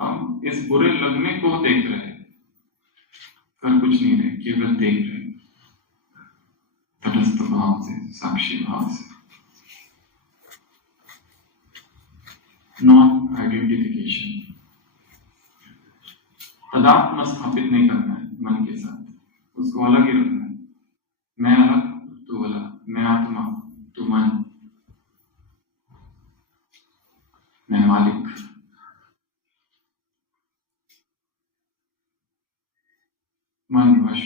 हम इस बुरे लगने को देख रहे हैं, कर कुछ नहीं रहे, केवल देख रहे हैं तटस्थ भाव से, साक्षी भाव से। नॉन आइडेंटिफिकेशन, तदात्म स्थापित नहीं करना है मन के साथ, उसको अलग ही रखना है। मैं अलग, तू अलग, मैं आत्मा, तू मन, मैं मालिक। मन वश,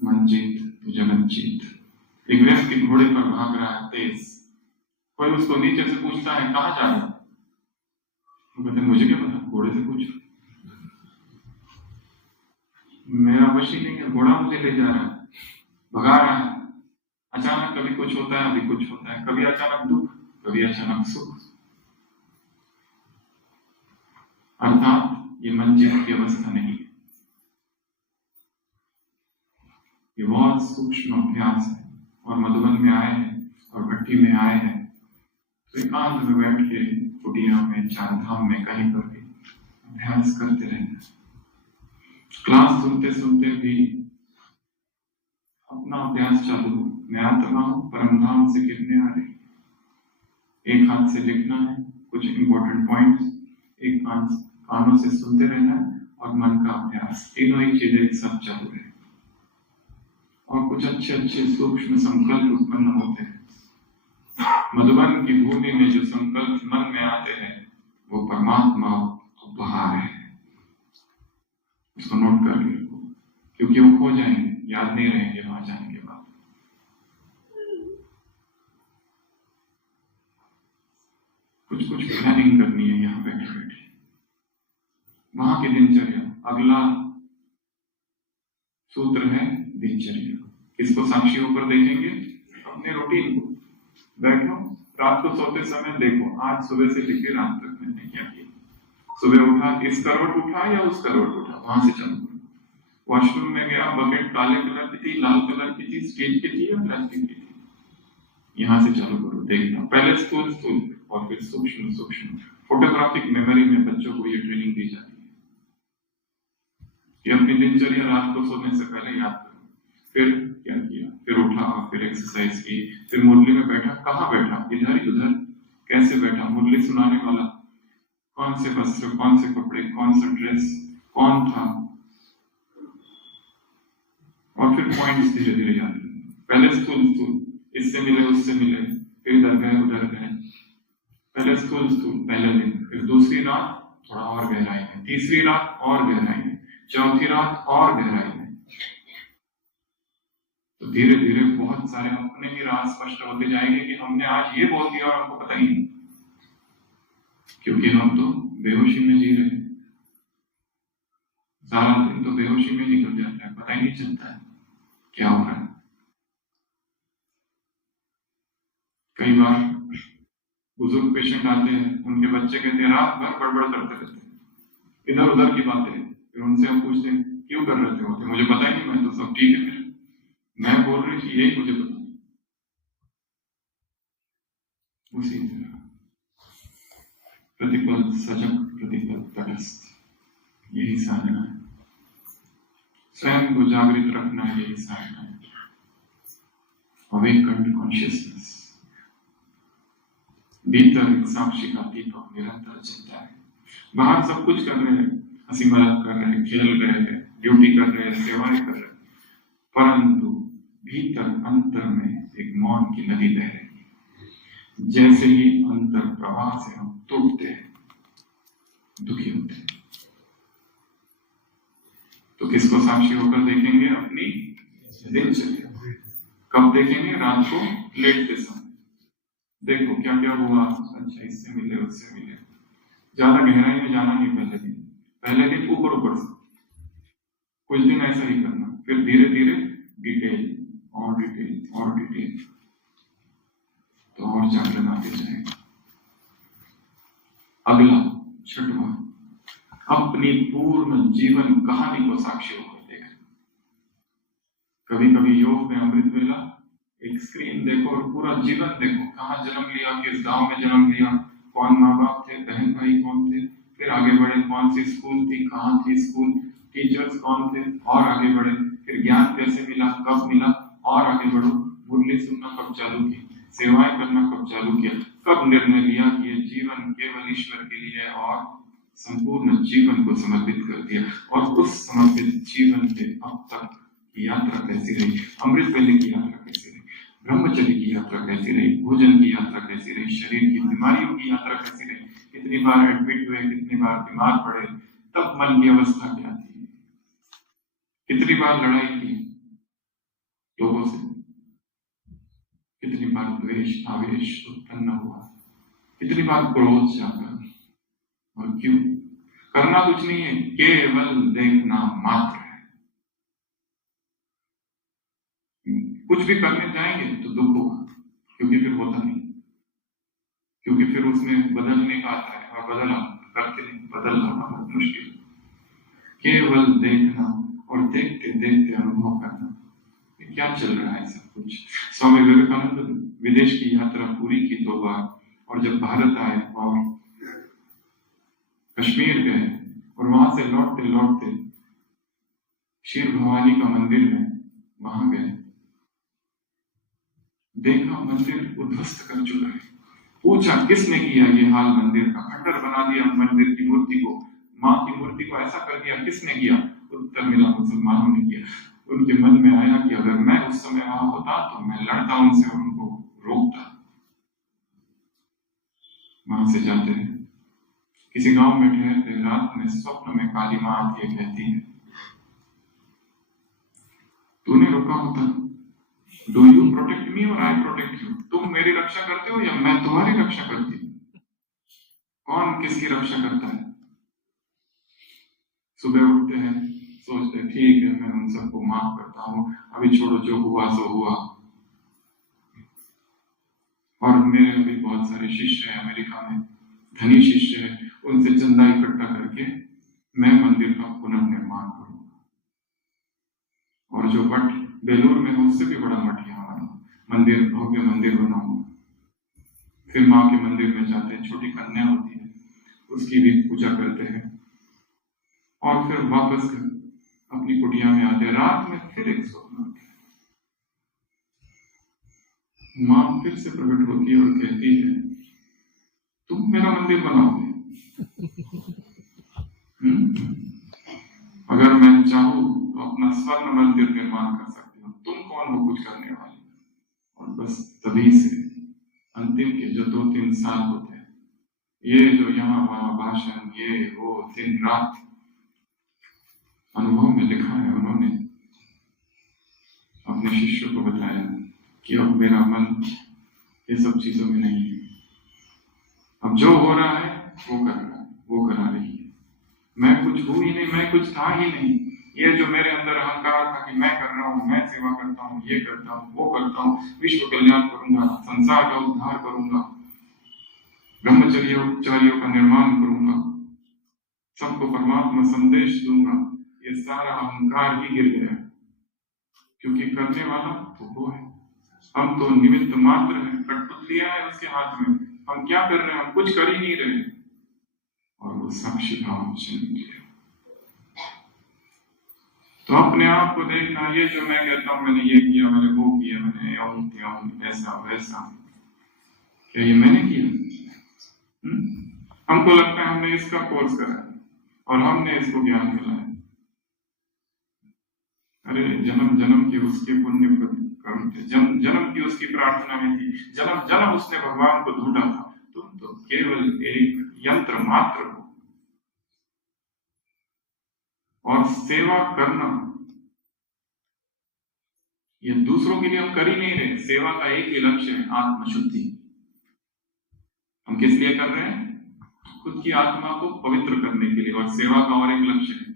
मन जीत तो जगत जीत। एक व्यक्ति घोड़े पर भाग रहा है तेज, कोई उसको नीचे से पूछता है कहां जा रहा है? वो कहते मुझे क्या पता, घोड़े से पूछो, मेरा वश ही नहीं है, घोड़ा मुझे ले जा रहा है, भगा रहा है। अचानक कभी कुछ होता है, अभी कुछ होता है, कभी अचानक दुख, कभी अचानक सुख। अर्थात ये मन जीत की अवस्था नहीं है, ये बहुत सूक्ष्म अभ्यास है। और मधुबन में आए हैं और भट्टी में आए हैं तो एकांत में बैठ के कुटिया में, चार धाम में, कहीं पर भी अभ्यास करते रहना। क्लास सुनते सुनते भी अपना अभ्यास चालू। मैं आत्मा हूं, परम धाम से गिरने आ रही। एक हाथ से लिखना है कुछ इंपॉर्टेंट पॉइंट्स, एक कानों से सुनते रहना है, और मन का अभ्यास, तीनों ही चीजें एक साथ चालू है। और कुछ अच्छे अच्छे सूक्ष्म संकल्प उत्पन्न होते हैं। मधुबन की भूमि में जो संकल्प मन में आते हैं वो परमात्मा उपहार है। उसको नोट करके रखो, क्योंकि वो खो जाएंगे, याद नहीं रहेंगे वहां जाने के बाद। कुछ कुछ प्लानिंग करनी है यहाँ बैठे बैठे, वहां की दिनचर्या। अगला सूत्र है दिनचर्या। इसको साक्षी होकर देखेंगे, अपने रूटीन को। बैठो, रात को सोते समय देखो, आज सुबह से लेकर रात तक मैंने क्या किया। सुबह उठा, इस करवट उठा या उस करवट उठा, वहां से चालू करो। वॉशरूम में गया, बकेट काले कलर की थी, लाल कलर की थी, स्टील की थी या प्लास्टिक की थी, यहाँ से चालू करो देखना। पहले स्थूल स्थूल और फिर सूक्ष्म सूक्ष्म। फोटोग्राफिक मेमोरी में बच्चों को ये ट्रेनिंग दी जाती है कि अपनी दिनचर्या रात को सोने से पहले याद करो। फिर क्या किया, फिर उठा, फिर एक्सरसाइज की, फिर मुरली में बैठा, कहाँ बैठा, इधर ही उधर, कैसे बैठा, मुरली सुनाने वाला कौन से वस्त्र, कौन से कपड़े, कौन सा ड्रेस, कौन था, और फिर पॉइंट्स धीरे धीरे याद करना। पहले स्थूल स्थूल, इससे मिले उससे मिले, फिर इधर गए उधर गए। पहले स्थूल स्थूल पहले दिन, फिर दूसरी रात थोड़ा और गहराई में, तीसरी रात और गहराई में, चौथी रात और गहराई में। तो धीरे धीरे बहुत सारे अपने ही राज स्पष्ट होते जाएंगे कि हमने आज ये बोल दिया और हमको पता ही नहीं, क्योंकि हम तो बेहोशी में जी रहे हैं। सारा दिन तो बेहोशी में निकल जाता है, पता ही नहीं चलता है क्या हो रहा है। कई बार बुजुर्ग पेशेंट आते हैं, उनके बच्चे कहते हैं रात भर बड़बड़ करते रहते हैं, इधर उधर की बातें। फिर उनसे हम पूछते हैं क्यों कर रहे थे? मुझे पता ही नहीं, मैं तो सब ठीक है, फिर मैं बोल रही थी यही मुझे पता। उसी तरह प्रतिपल सजग, प्रतिपल तटस्थ, यही साधना है। स्वयं को जागृत रखना, यही साधना है। अवेकन्ड कॉन्शियसनेस, भीतर एक साक्षी का दीपक निरंतर चलता है। बाहर सब कुछ कर रहे हैं, हंसी मजाक कर रहे हैं, खेल रहे हैं, ड्यूटी कर रहे हैं, सेवाएं कर रहे हैं, परंतु भीतर अंतर में एक मौन की नदी बह रही है। जैसे ही अंतर प्रवाह से हम टूटते हैं, दुखी होते हैं, तो किसको साक्षी होकर देखेंगे? अपनी दिनचर्या। कब देखेंगे? रात को लेटते समय। देखो क्या क्या हुआ, अच्छा इससे मिले उससे मिले। ज्यादा गहराई में जाना नहीं पहले दिन ऊपर ऊपर से कुछ दिन ऐसा ही करना, फिर धीरे धीरे डिटेल और डिटेल और डिटेल, तो और जागरण आते जाएगा। अगला छठवां, अपनी पूर्ण जीवन कहानी को साक्षी होकर देखना। कभी कभी योग में अमृत वेला एक स्क्रीन देखो और पूरा जीवन देखो, कहाँ जन्म लिया, किस गांव में जन्म लिया, कौन माँ बाप थे, बहन भाई कौन थे, फिर आगे बढ़े, कौन सी स्कूल थी, कहाँ थी स्कूल, टीचर्स कौन थे, और आगे बढ़े, फिर ज्ञान कैसे मिला, कब मिला, और आगे बढ़ो, मुरली सुनना कब चालू की, सेवाएं करना कब चालू किया, कब निर्णय लिया कि ये जीवन केवल ईश्वर के लिए और संपूर्ण जीवन को समर्पित कर दिया, और उस समर्पित जीवन के अब तक की यात्रा कैसी रही, अमृत वेले की यात्रा कैसी रही, ब्रह्मचर्य की यात्रा कैसी रही, भोजन की यात्रा कैसी रही, शरीर की बीमारियों की यात्रा कैसी रही, कितनी बार एडमिट हुए, कितनी बार बीमार पड़े, तब मन की अवस्था क्या थी, कितनी बार लड़ाई की लोगों से, कितनी बार द्वेष आवेश उत्पन्न हुआ, कितनी बार क्रोध जागा, और क्यों? करना कुछ नहीं है, केवल देखना मात्र है। कुछ भी करने जाएंगे तो दुख होगा, क्योंकि फिर होता नहीं, क्योंकि फिर उसमें बदलने का आता है, और बदलना बहुत मुश्किल। केवल देखना और देखते देखते अनुभव करना, क्या चल रहा है सब कुछ। स्वामी विवेकानंद विदेश की यात्रा पूरी की 2 बार, और जब भारत आए और कश्मीर गए, और वहां से लौटते लौटते क्षीर भवानी का मंदिर में वहां गए, देखा मंदिर उद्ध्वस्त कर चुका है। पूछा किसने किया ये हाल मंदिर का, खंडर बना दिया मंदिर की मूर्ति को, माँ की मूर्ति को ऐसा कर दिया, किसने किया? उत्तर मिला मुसलमानों ने किया। उनके मन में आया कि अगर मैं उस समय वहां होता तो मैं लड़ता उनसे और उनको रोकता। वहां से जाते हैं, किसी गांव में ठहरते, रात में स्वप्न में काली माँ आती है, कहती है तूने रोका होता, डू यू प्रोटेक्ट मी और आई प्रोटेक्ट यू, तुम मेरी रक्षा करते हो या मैं तुम्हारी रक्षा करती हूँ? कौन किसकी रक्षा करता है? सुबह उठते हैं, सोचते हैं ठीक है मैं उन सबको माफ करता हूँ, अभी छोड़ो, जो हुआ सो हुआ। और मेरे भी बहुत सारे शिष्य हैं अमेरिका में, धनी शिष्य है, उनसे चंदा इकट्ठा करके मैं मंदिर का पुनर्निर्माण करूंगा, और जो मठ बेलूर में है उससे भी बड़ा मठ यहाँ मंदिर, भव्य मंदिर बनाऊंगा। फिर माँ के मंदिर में जाते हैं, छोटी कन्या होती है, उसकी भी पूजा करते हैं, और फिर वापस अपनी कुटिया में आते हैं। रात में फिर एक स्वप्न आता है, माँ फिर से प्रकट होती है और कहती है तुम मेरा मंदिर बनाओगे? अगर मैं चाहूं तो अपना स्वर्ण मंदिर निर्माण कर सकती हूँ, तुम कौन हो कुछ करने वाले? और बस तभी से अंतिम के जो 2-3 साल होते हैं, ये जो यहाँ वहाँ भाषण, ये वो दिन रात अनुभव में लिखा है। उन्होंने अपने शिष्यों को बताया कि अब मेरा मन ये सब चीजों में नहीं है, अब जो हो रहा है वो कर रहा है, वो करा रही है। मैं कुछ हूं ही नहीं, मैं कुछ था ही नहीं। ये जो मेरे अंदर अहंकार था कि मैं कर रहा हूँ, मैं सेवा करता हूँ, ये करता हूँ, वो करता हूँ, विश्व कल्याण करूंगा, संसार का उद्धार करूंगा, ब्रह्मचर्यों का निर्माण करूंगा, सबको परमात्मा संदेश दूंगा, ये सारा अहंकार ही गिर गया, क्योंकि करने वाला तो वो है। हम तो निमित्त मात्र हैं, कठपुतलियां है उसके हाथ में। हम क्या कर रहे हैं? हम कुछ कर ही नहीं रहे, और वो साक्षी भाव से। तो अपने आप को देखना, ये जो मैं कहता हूं मैंने ये किया, मैंने वो किया, मैंने ऐसा वैसा, क्या ये मैंने किया? हमको लगता है हमने इसका कोर्स करा और हमने इसको ज्ञान दिलाया। अरे जन्म जन्म की उसके पुण्य कर्म थे, जन्म की उसकी प्रार्थना में थी, जन्म जन्म उसने भगवान को ढूंढा था। तुम तो केवल एक यंत्र मात्र हो। और सेवा करना, ये दूसरों के लिए हम कर ही नहीं रहे। सेवा का एक ही लक्ष्य है, आत्मशुद्धि। हम किस लिए कर रहे हैं? खुद की आत्मा को पवित्र करने के लिए। और सेवा का और एक लक्ष्य है,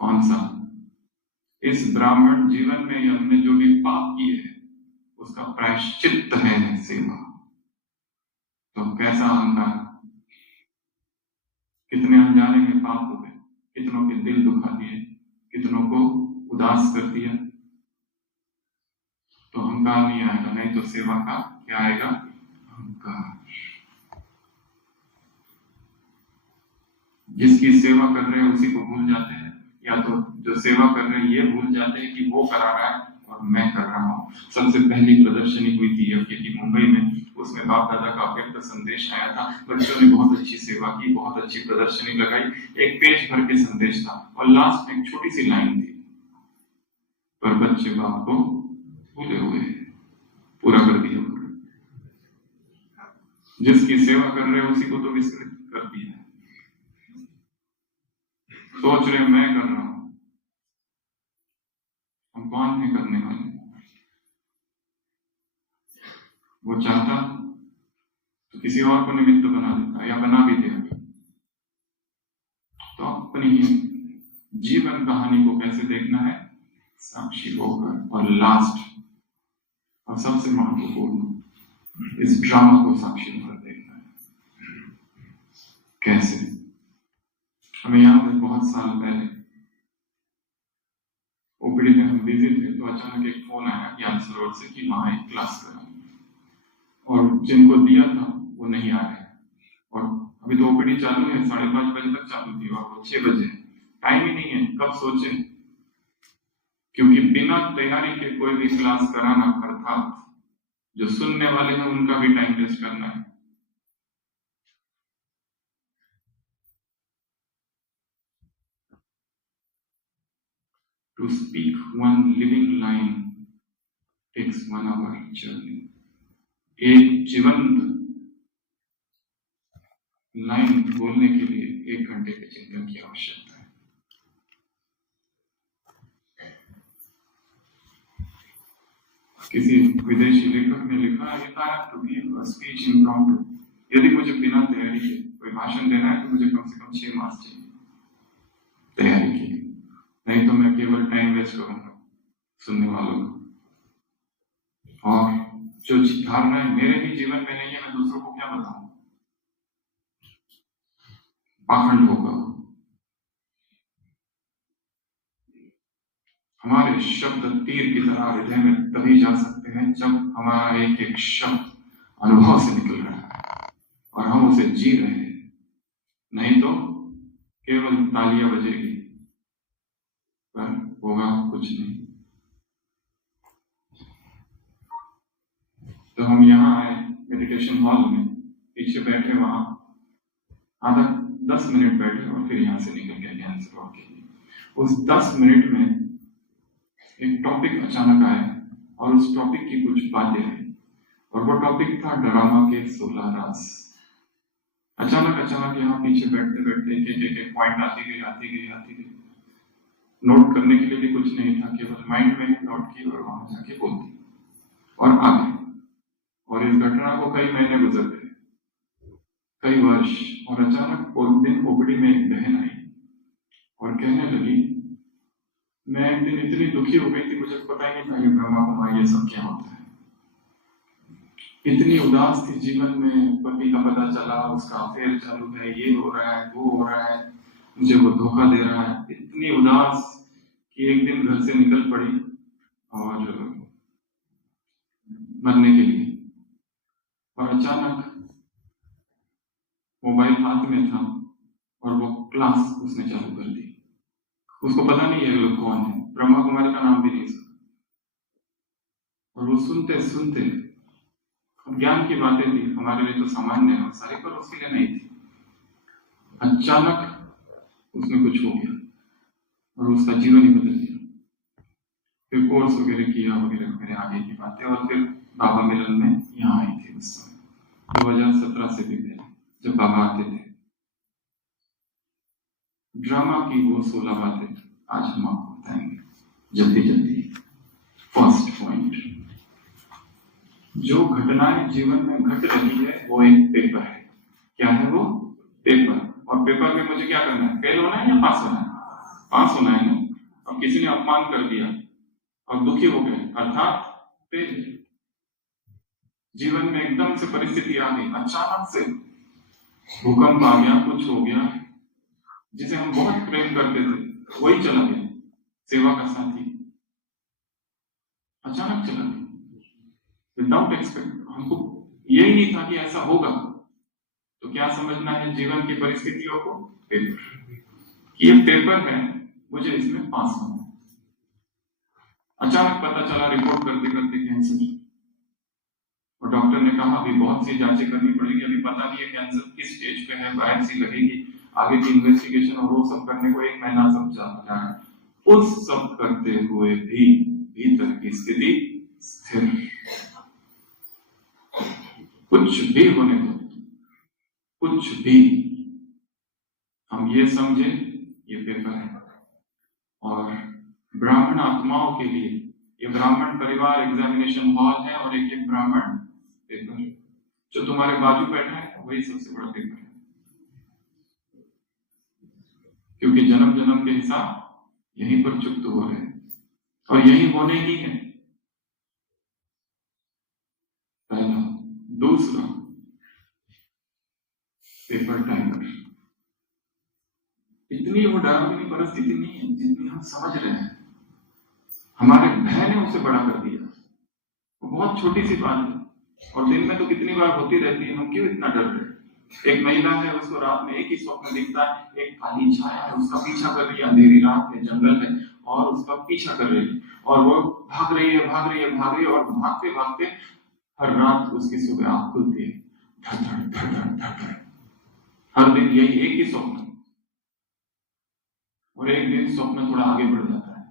कौन सा? इस ब्राह्मण जीवन में हमने जो भी पाप किए हैं उसका प्रायश्चित्त है सेवा। तो कैसा अहंकार, कितने अनजाने में पाप हो गए, कितनों के दिल दुखा दिए, कितनों को उदास कर दिया। तो अहंकार नहीं आएगा, नहीं तो सेवा का क्या आएगा? अहंकार। जिसकी सेवा कर रहे हैं उसी को भूल जाते हैं, या तो जो सेवा कर रहे हैं ये भूल जाते हैं कि वो करा रहा है और मैं कर रहा हूँ। सबसे पहली प्रदर्शनी हुई थी की मुंबई में, उसमें बाप दादा का अव्यक्त संदेश आया था। बच्चों ने बहुत अच्छी सेवा की, बहुत अच्छी प्रदर्शनी लगाई, एक पेज भर के संदेश था और लास्ट में एक छोटी सी लाइन थी, पर बच्चे बाप को भूले हुए, पूरा कर दिया। जिसकी सेवा कर रहे हैं उसी को तो विस्मृत कर दिया। सोच रहे मैं कर रहा हूं, हम कौन है करने वाले? वो चाहता तो किसी और को निमित्त बना देता, या बना भी देगा। तो अपनी जीवन कहानी को कैसे देखना है? साक्षी होकर। और लास्ट और सबसे महत्वपूर्ण, इस ड्रामा को साक्षी होकर देखना है। कैसे? हमें याद है बहुत साल पहले ओपीडी में हम बिजी थे, तो अचानक एक फोन आया ज्ञान सरोवर से कि वहां एक क्लास करा, और जिनको दिया था वो नहीं आ रहे। और अभी तो ओपीडी चालू है, 5:30 बजे तक चालू थी और वो 6 बजे। टाइम ही नहीं है, कब सोचे? क्योंकि बिना तैयारी के कोई भी क्लास कराना, अर्थात जो सुनने वाले हैं उनका भी टाइम वेस्ट करना है। To speak one living line takes 1 hour journey. एक जीवंत लाइन बोलने के लिए 1 घंटे के चिंतन की आवश्यकता है। किसी विदेशी लेखक ने लिखा है, to give a speech impromptu. यदि मुझे बिना तैयारी के कोई भाषण देना है तो मुझे कम से कम 6 मास चाहिए तैयारी के लिए, नहीं तो मैं केवल टाइम वेस्ट करूंगा सुनने वालों को। और जो धारणा मेरे भी जीवन में नहीं है, मैं दूसरों को क्या बताऊं? पाखंड होगा। हमारे शब्द तीर की तरह हृदय में तभी जा सकते हैं जब हमारा एक एक शब्द अनुभव से निकल रहा है और हम उसे जी रहे हैं, नहीं तो केवल तालियां बजेगी पर होगा कुछ नहीं। तो हम यहाँ आए मेडिटेशन हॉल में, पीछे बैठे, वहां आधा 10 मिनट बैठे और फिर यहाँ से निकल गए ज्ञान सरोवर के लिए। उस 10 मिनट में एक टॉपिक अचानक आया और उस टॉपिक की कुछ बातें आई, और वो टॉपिक था ड्रामा के 16 राज। अचानक यहाँ पीछे बैठते बैठते एक पॉइंट आती गई। नोट करने के लिए भी कुछ नहीं था, केवल माइंड में ही नोट की और वहां जाके बोल दी और आ गई। और इस घटना को कई महीने गुजर गए, कई वर्ष, और अचानक एक दिन ओपीडी में एक बहन आई और कहने लगी, मैं एक दिन इतनी दुखी हो गई थी, मुझे पता ही नहीं था ये ब्रह्मा कुमारी ये सब क्या होता है। इतनी उदास थी जीवन में, पति का पता चला, उसका अफेयर चालू है, ये हो रहा है, वो हो रहा है, मुझे वो धोखा दे रहा है। इतनी उदास कि एक दिन घर से निकल पड़ी और मरने के लिए। और अचानक मोबाइल हाथ में था और वो क्लास उसने चालू कर दी। उसको पता नहीं है लोग कौन है, ब्रह्मा कुमारी का नाम भी नहीं सुना। और वो सुनते सुनते, ज्ञान की बातें थी, हमारे लिए तो सामान्य है, सारे पर उसके लिए नहीं थी। अचानक उसमें कुछ हो गया और उसका जीवन ही बदल गया। फिर कोर्स वगैरह किया, वगैरह आगे की बातें, और फिर बाबा मिलन में यहाँ आई थी उस समय 2017 से भी पहले, जब बाबा आते थे। ड्रामा की वो 16 बातें आज हम आपको बताएंगे जल्दी। फर्स्ट पॉइंट, जो घटनाएं जीवन में घट रही है वो एक पेपर है। क्या है वो? पेपर। और पेपर में मुझे क्या करना है? फेल होना है या पास होना है? पास होना है ना। अब किसी ने अपमान कर दिया और दुखी हो गए, अर्थात फेल। जीवन में एकदम से परिस्थिति आ गई, अचानक से भूकंप आ गया, कुछ हो गया, जिसे हम बहुत प्रेम करते थे वही चला गया, सेवा का साथी अचानक चला गया विदाउट एक्सपेक्ट। हमको यही नहीं था कि ऐसा होगा। तो क्या समझना है जीवन की परिस्थितियों को? पेपर। कि ये पेपर है, मुझे इसमें पास होना। अचानक पता चला रिपोर्ट करते करते कैंसर, और डॉक्टर ने कहा अभी बहुत सी जांचें करनी पड़ेगी, अभी पता नहीं है कैंसर किस स्टेज पे है, बायोप्सी लगेगी, आगे की इन्वेस्टिगेशन और वो सब करने को 1 महीना सब चल रहा है। उस सब करते हुए भी भीतर की स्थिति स्थिर। कुछ भी होने दो, कुछ भी। हम ये समझे ये पेपर है। और ब्राह्मण आत्माओं के लिए ये ब्राह्मण परिवार एग्जामिनेशन हॉल है, और एक ब्राह्मण पेपर। जो तुम्हारे बाजू बैठा है वही सबसे बड़ा पेपर है, क्योंकि जन्म जन्म के हिसाब यहीं पर चुकते हो रहे हैं और यही होने ही है। पहला। दूसरा, पेपर टाइगर। इतनी वो डरावनी परिस्थिति नहीं है जितनी हम समझ रहे हैं। हमारे भय ने उसे बड़ा कर दिया। वो बहुत छोटी सी बात है, और दिन में तो कितनी बार होती रहती है, हम क्यों इतना डर रहे? एक महिला है, उसको रात में एक ही स्वप्न दिखता है, एक काली छाया है उसका पीछा कर रही है, अंधेरी रात है, जंगल है, और उसका पीछा कर रही है, और वो भाग रही है, और भागते भागते हर रात उसकी सुबह आंख खुलती है, धड़। हर दिन यही एक ही स्वप्न, और एक दिन स्वप्न थोड़ा आगे बढ़ जाता है,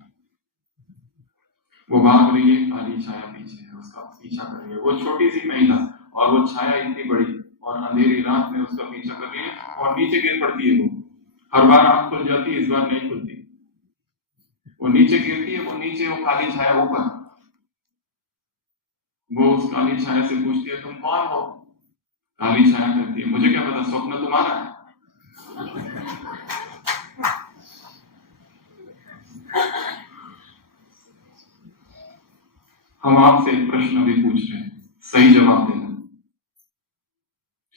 वो भाग रही है, काली छाया पीछे है, उसका पीछा कर रही है। वो छोटी सी महिला और वो छाया इतनी बड़ी, और अंधेरी रात में उसका पीछा कर रही है, और नीचे गिर पड़ती है। वो हर बार आंख खुल जाती है, इस बार नहीं खुलती। वो नीचे गिरती है, वो नीचे, वो काली छाया ऊपर। वो उस काली छाया से पूछती है, तुम कौन हो? काली छाया कहती है, मुझे क्या पता, स्वप्न तुम्हारा है। हम आपसे एक प्रश्न भी पूछ रहे हैं, सही जवाब देना,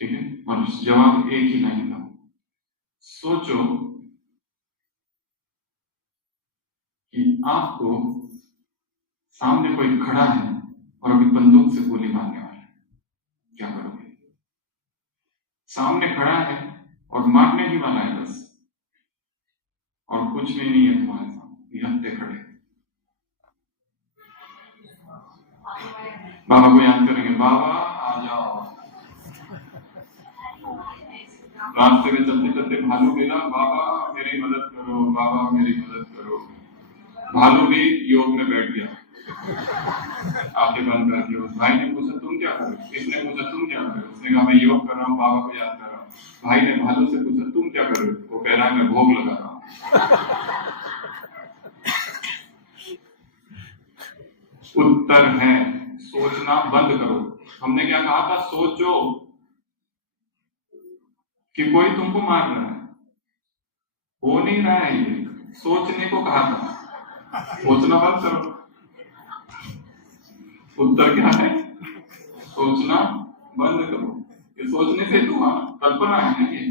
ठीक है? और जवाब एक ही लाइन का। सोचो कि आपको सामने कोई खड़ा है और अभी बंदूक से गोली मारने वाला है, क्या करोगे? सामने खड़ा है और मारने ही वाला है बस, और कुछ भी नहीं है तुम्हारे सामने, हत्थे खड़े। बाबा को याद करेंगे, बाबा आ जाओ। रास्ते में चलते चलते भालू मिला, बाबा मेरी मदद करो, बाबा मेरी मदद करो। भालू भी योग में बैठ गया, आंखें बंद करके। उस भाई ने पूछा तुम क्या कर रहे हो? इसने पूछा तुम क्या कर रहे हो? उसने कहा मैं योग कर रहा हूँ, बाबा को याद कर रहा हूँ। भाई ने भालू से पूछा तुम क्या कर रहे हो? वो कह रहा है मैं भोग लगा रहा हूं। उत्तर है सोचना बंद करो। हमने क्या कहा था? सोचो कि कोई तुमको मार रहा है, हो नहीं रहा है, ये सोचने को कहा था। सोचना बंद करो। उत्तर क्या है? सोचना बंद करो। ये सोचने से तो कल्पना है ना ये।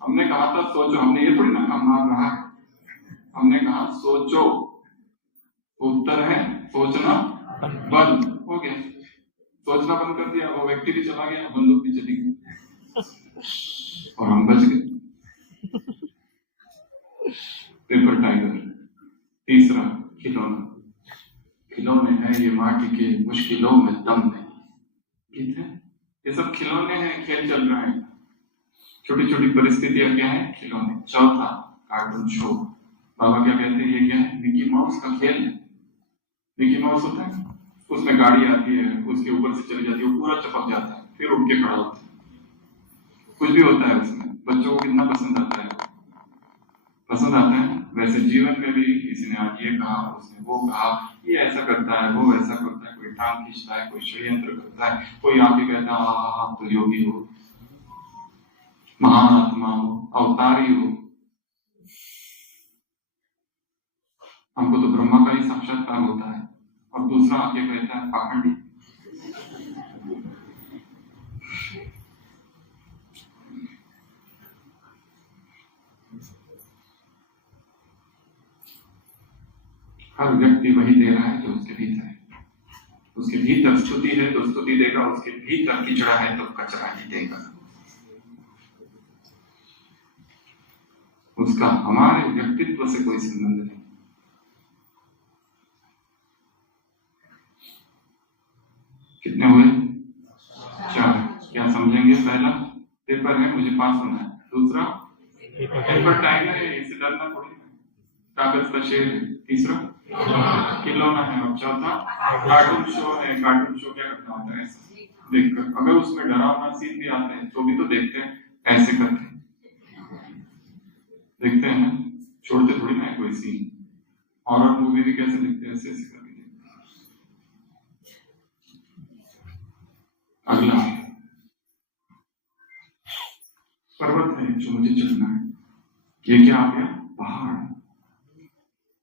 हमने कहा था सोचो, हमने ये थोड़ी ना कहा मार रहा है, हमने कहा सोचो। उत्तर है सोचना बंद हो गया। सोचना बंद कर दिया, वो व्यक्ति भी चला गया, बंदूक भी चली गई और हम बच गए। Paper tiger. तीसरा खिलौना। खिलौने हैं ये माटी के, मुश्किलों में दम नहीं। गीत है, ये सब खिलौने हैं, खेल चल रहा है। छोटी छोटी परिस्थितियां क्या है? खिलौने। चौथा कार्टून शो। बाबा क्या कहते हैं? ये क्या है? मिकी माउस का खेल है। मिकी माउस होता है, उसमें गाड़ी आती है, उसके ऊपर से चली जाती है, वो पूरा चपक जाता है, फिर उठ के खड़ा होता है। कुछ भी होता है उसमें, बच्चों को कितना पसंद आता है? पसंद आता है। वैसे जीवन में भी किसी ने आज ये कहा, उसने वो कहा, ये ऐसा करता है, वो ऐसा करता है, कोई टांग खींचता है, कोई षड्यंत्र करता है, कोई आके कहता है आप तो योगी हो, महान आत्मा हो, अवतारी हो। हमको तो ब्रह्मा का ही साक्षात्कार होता है, और दूसरा आके कहता है पाखंडी। हर व्यक्ति वही दे रहा है जो उसके भीतर है। उसके भीतर स्तुति है तो स्तुति देगा, उसके भीतर किचड़ा है तो कचरा ही देगा। उसका हमारे व्यक्तित्व से कोई संबंध नहीं। कितने हुए? 4। क्या समझेंगे? पहला पेपर है, मुझे पास होना है। दूसरा पेपर टाइगर है, इससे डरना थोड़ी है, कागज का शेर है। तीसरा खिलौना है, और चौथा कार्टून शो है। कार्टून शो क्या करना होता है? देखकर, अगर उसमें डरावना सीन भी आते हैं तो भी तो देखते हैं, ऐसे करते हैं, देखते हैं ना, छोड़ते थोड़ी ना है कोई सीन। हॉरर मूवी भी कैसे देखते हैं? ऐसे ऐसे करके। अगला पर्वत है जो मुझे चढ़ना है। ये क्या आ गया? पहाड़।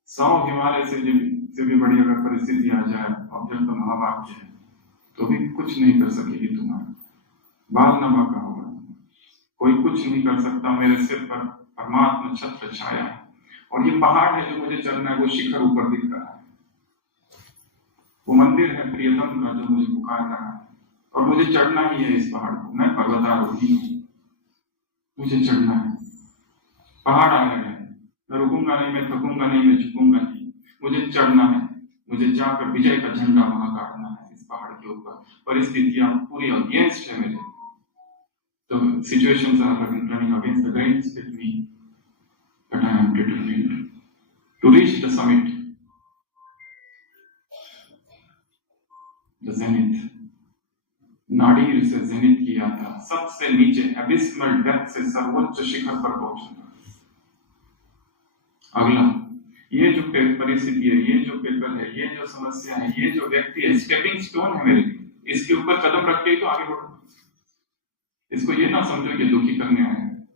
100 हिमालय से भी बड़ी अगर परिस्थिति आ जाए, अब जब तो महाभाग्य है, तो भी कुछ नहीं कर सकेगी तुम्हारा। बाल ना बांका होगा, कोई कुछ नहीं कर सकता। मेरे सिर पर परमात्मा छत्र छाया है, और ये पहाड़ है जो मुझे चढ़ना है। वो शिखर ऊपर दिख रहा है, वो मंदिर है प्रियतम का जो मुझे पुकार रहा है, और मुझे चढ़ना ही है इस पहाड़ को। मैं पर्वतारोही हूँ, मुझे चढ़ना है। पहाड़ आ गया है, मैं रुकूंगा नहीं, मैं थकूंगा नहीं, मैं झुकूंगा नहीं, मुझे चढ़ना है। मुझे जाकर विजय का झंडा वहां गाड़ना है इस पहाड़ के ऊपर। परिस्थितियां पूरी अगेंस्ट है मेरे, तो situations are running against the grains with me, but I am determined to reach the summit, the zenith. Nadir से जेनिथ की यात्रा, सबसे नीचे एबिस्मल डेप्थ से सर्वोच्च शिखर पर पहुंचना। अगला, ये जो परिस्थिति है, ये जो पेपर है, ये जो समस्या है, ये जो व्यक्ति है, स्टेपिंग स्टोन है मेरे लिए। इसके ऊपर कदम रख के तो आगे बढ़ो। इसको ये ना समझो कि दुखी करने आए हैं।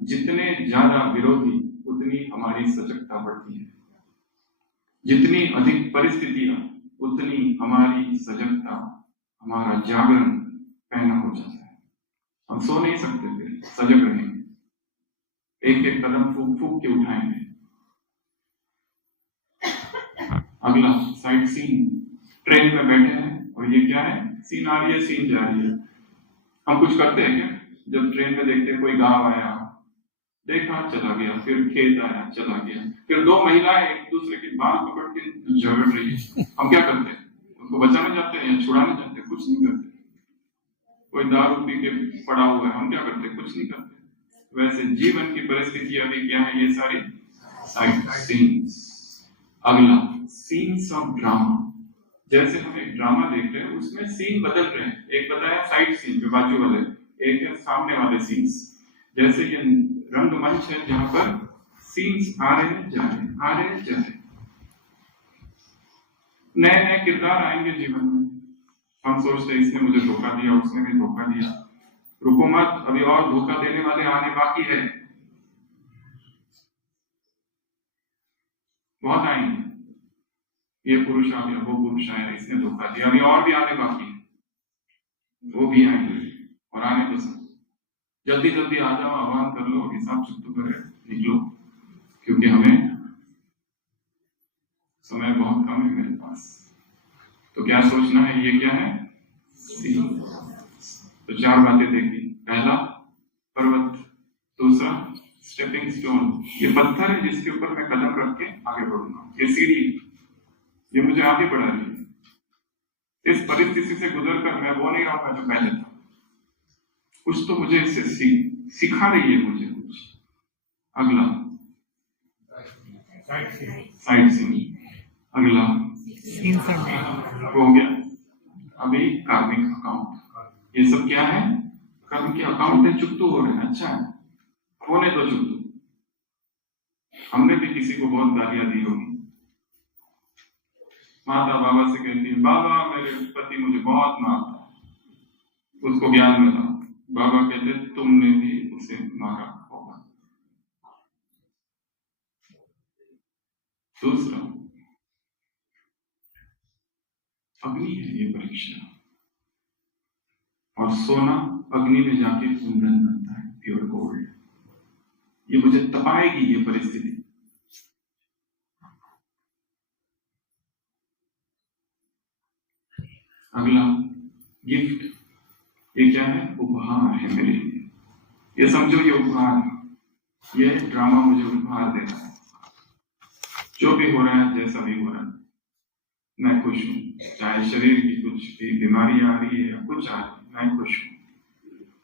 जितने ज्यादा विरोधी, उतनी हमारी सजगता बढ़ती है। जितनी अधिक परिस्थितियां, उतनी हमारी सजगता, हमारा जागरण पहना हो जाता है। हम सो नहीं सकते, फिर सजग रहेंगे, एक एक कदम फूक फूक के उठाएंगे। अगला साइड सीन। ट्रेन में बैठे हैं और ये क्या है? सीन आ रही है, सीन जा रही है। हम कुछ करते हैं क्या? जब ट्रेन में देखते हैं कोई गांव आया, देखा चला गया, फिर खेत आया चला गया, फिर 2 महिलाएं एक दूसरे की बाल पकड़ के झगड़ रही है, हम क्या करते हैं? उनको बचाने जाते हैं या छुड़ाने जाते हैं? कुछ नहीं करते। कोई दारू पी के पड़ा हुआ है, हम क्या करते हैं? कुछ नहीं करते। वैसे जीवन की परिस्थितियां भी क्या है? ये सारी साइड सीन्स। अगला सीन्स ऑफ ड्रामा। जैसे हम एक ड्रामा देख रहे हैं, उसमें सीन बदल रहे हैं। एक बताया साइड सीन पे बाजू वाले, एक है सामने वाले सीन्स। जैसे ये रंगमंच है जहां पर सीन्स आ रहे हैं जा रहे हैं, आ रहे हैं जा रहे हैं, नए नए किरदार आएंगे जीवन में। हम सोचते हैं इसने मुझे धोखा दिया, उसने भी धोखा दिया। रुको मत, अभी और धोखा देने वाले आने बाकी है, बहुत आएंगे। ये पुरुष आ गया, वो पुरुष आया, इसने धोखा दिया, अभी और भी आने बाकी है, वो भी आएंगे। और आने तो सब जल्दी जल्दी आ जाओ, आह्वान कर लो, हिसाब चुप करे, निकलो, क्योंकि हमें समय बहुत कम है मेरे पास। तो क्या सोचना है, ये क्या है, तो 4 बातें देखी। पहला पर्वत, दूसरा स्टेपिंग स्टोन, ये पत्थर है जिसके ऊपर मैं कदम रख के आगे बढ़ूंगा। ये सीढ़ी, ये मुझे आगे बढ़ा रही है। इस परिस्थिति से गुजरकर मैं वो नहीं रहूंगा जो पहले था, कुछ तो मुझे इससे सिखा रही है मुझे कुछ। अगला साइड सीइंग, अगला हो गया अभी कार्मिक अकाउंट। ये सब क्या है, कर्म के अकाउंट है, चुप तो हो रहे हैं, अच्छा है, होने दो चुप। हमने भी किसी को बहुत गालियां दी होगी। माता बाबा से कहती है, बाबा मेरे पति मुझे बहुत मारता, उसको ज्ञान मिला। बाबा कहते, तुमने भी उसे मारा होगा। दूसरा अग्नि है ये परीक्षा, और सोना अग्नि में जाके कुंदन बनता है, प्योर गोल्ड। ये मुझे तपाएगी ये परिस्थिति। अगला गिफ्ट, ये क्या है, उपहार है मेरे लिए। ये समझो ये उपहार है, ये ड्रामा मुझे उपहार दे रहा है। जो भी हो रहा है, जैसा भी हो रहा है, मैं खुश हूं। चाहे शरीर की कुछ भी बीमारी आ रही है या कुछ आ रही है, मैं खुश हूं।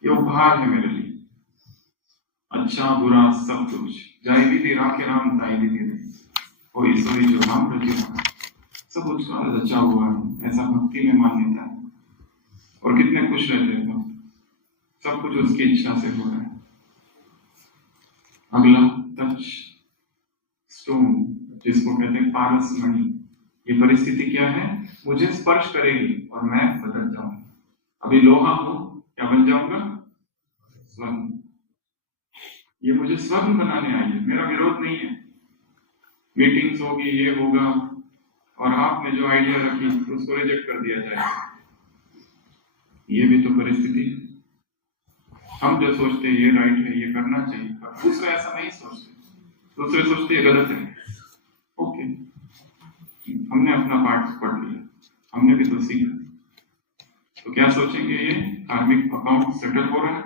ये उपहार है मेरे लिए, अच्छा बुरा सब कुछ। जाय विधि राखे राम ताई विधि रही, और ईश्वरी जो राम रचे सब उसका रचा हुआ है, ऐसा भक्ति में मान्यता है। और कितने खुश रहते हैं तो सब कुछ उसकी इच्छा से हो रहा है। अगला टच स्टोन, जिसको कहते हैं पारस मणि। ये परिस्थिति क्या है, मुझे स्पर्श करेगी और मैं बदल जाऊंगा। अभी लोहा हूं, क्या बन जाऊंगा, स्वर्ण। ये मुझे स्वर्ण बनाने आई है, मेरा विरोध नहीं है। मीटिंग्स होगी, ये होगा, और आपने जो आइडिया रखी उसको रिजेक्ट कर दिया जाएगा। ये भी तो परिस्थिति। हम जो सोचते हैं ये राइट है, ये करना चाहिए, पर दूसरे ऐसा नहीं सोचते। दूसरे सोचते ये गलत है। ओके, हमने अपना पार्ट पढ़ लिया, हमने भी तो सीखा। तो क्या सोचेंगे, ये कार्मिक अकाउंट सेटल हो रहा है।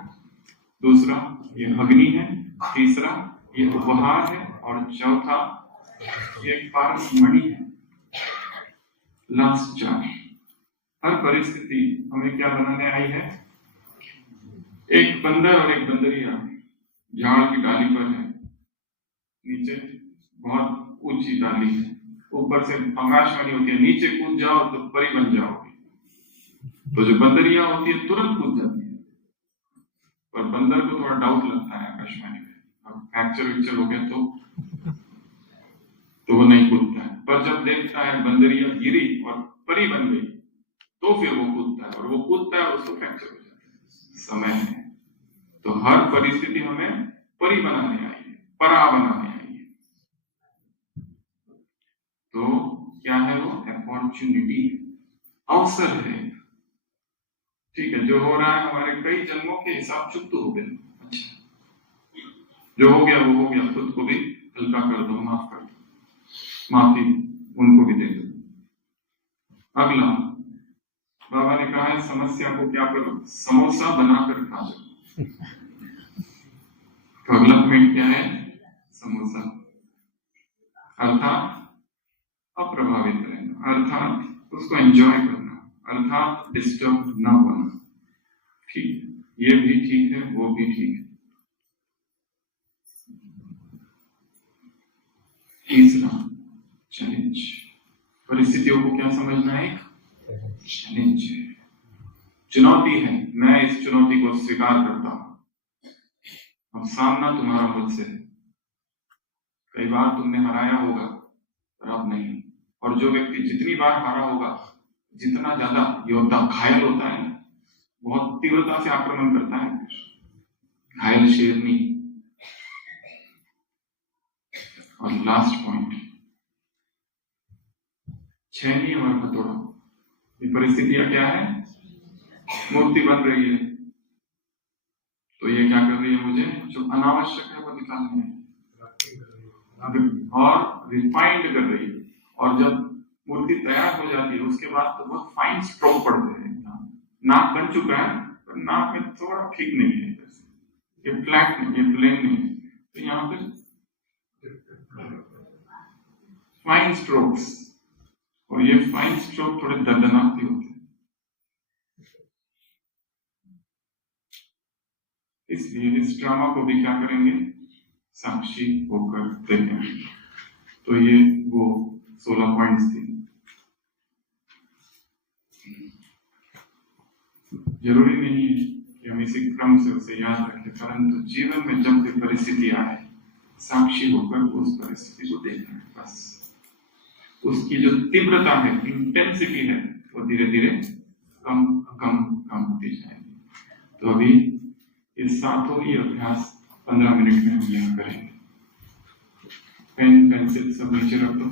दूसरा ये अग्नि है, तीसरा ये उपहार है, और चौथा ये पारस मणि है। लास्ट 4। हर परिस्थिति हमें क्या बनाने आई है, एक बंदर और एक बंदरिया झाड़ की डाली पर है, नीचे बहुत ऊंची डाली है, ऊपर से आकाशवाणी होती है, नीचे कूद जाओ तो परी बन जाओगे। तो जो बंदरिया होती है तुरंत कूद जाती है, पर बंदर को थोड़ा डाउट लगता है आकाशवाणी में, अब फ्रैक्चर हो गया तो वो नहीं कूदता है। पर जब देखता है बंदरिया गिरी और परी बन गई, तो फिर वो कूदता है, और वो कूदता है और उसको फ्रैक्चर हो जाता है। समय है। तो हर परिस्थिति हमें परी बनाने आई है, परा बनाने आई है। तो क्या है वो, अपॉर्चुनिटी, अवसर है। ठीक है, जो हो रहा है हमारे कई जन्मों के हिसाब चुप तो हो गए, अच्छा जो हो गया वो हो गया, खुद को भी हल्का कर दो, माफ कर दो, माफी उनको भी दे दो। अगला बाबा ने कहा है, समस्या को क्या करो, समोसा बनाकर खा जाओ। तो अगला पॉइंट क्या है, समोसा, अर्थात अप्रभावित रहना, अर्थात उसको एंजॉय करना, अर्थात डिस्टर्ब ना होना। ठीक, ये भी ठीक है, वो भी ठीक है। तीसरा चैलेंज, परिस्थितियों को क्या समझना है, एक चैलेंज है। चुनौती है, मैं इस चुनौती को स्वीकार करता हूं और सामना तुम्हारा मुझसे है। कई बार तुमने हराया होगा पर अब नहीं। और जो व्यक्ति जितनी बार हारा होगा, जितना ज्यादा योद्धा घायल होता है, बहुत तीव्रता से आक्रमण करता है, घायल शेरनी। और लास्ट पॉइंट, छैनी और हथौड़ा। ये परिस्थितियां क्या है? मूर्ति बन रही है, तो ये क्या कर रही है? मुझे जो अनावश्यक है वो निकालनी है और रिफाइंड कर रही है। और जब मूर्ति तैयार हो जाती है उसके बाद तो बहुत फाइन स्ट्रोक पड़ते हैं। नाक बन चुका है पर नाक में थोड़ा ठीक नहीं है, ये फ्लैट नहीं, ये प्लेन नहीं, तो यहाँ पे फाइन स्ट्रोक्स, और ये फाइन स्ट्रोक थोड़े दर्दनाक भी होते हैं। इसलिए इस ड्रामा को भी क्या करेंगे? साक्षी होकर देखेंगे। तो ये वो 16 पॉइंट्स थे। जरूरी नहीं है कि हम इसी क्रम से उसे याद रखें, परंतु जीवन में जब भी परिस्थिति आए, साक्षी होकर उस परिस्थिति को देखना है। बस उसकी जो तीव्रता है, इंटेंसिटी है, वो धीरे धीरे कम कम कम होती जाएगी। तो अभी ये सातों ही अभ्यास 15 मिनट में हम यहाँ करेंगे। पेन पेंसिल सब नीचे रख दो।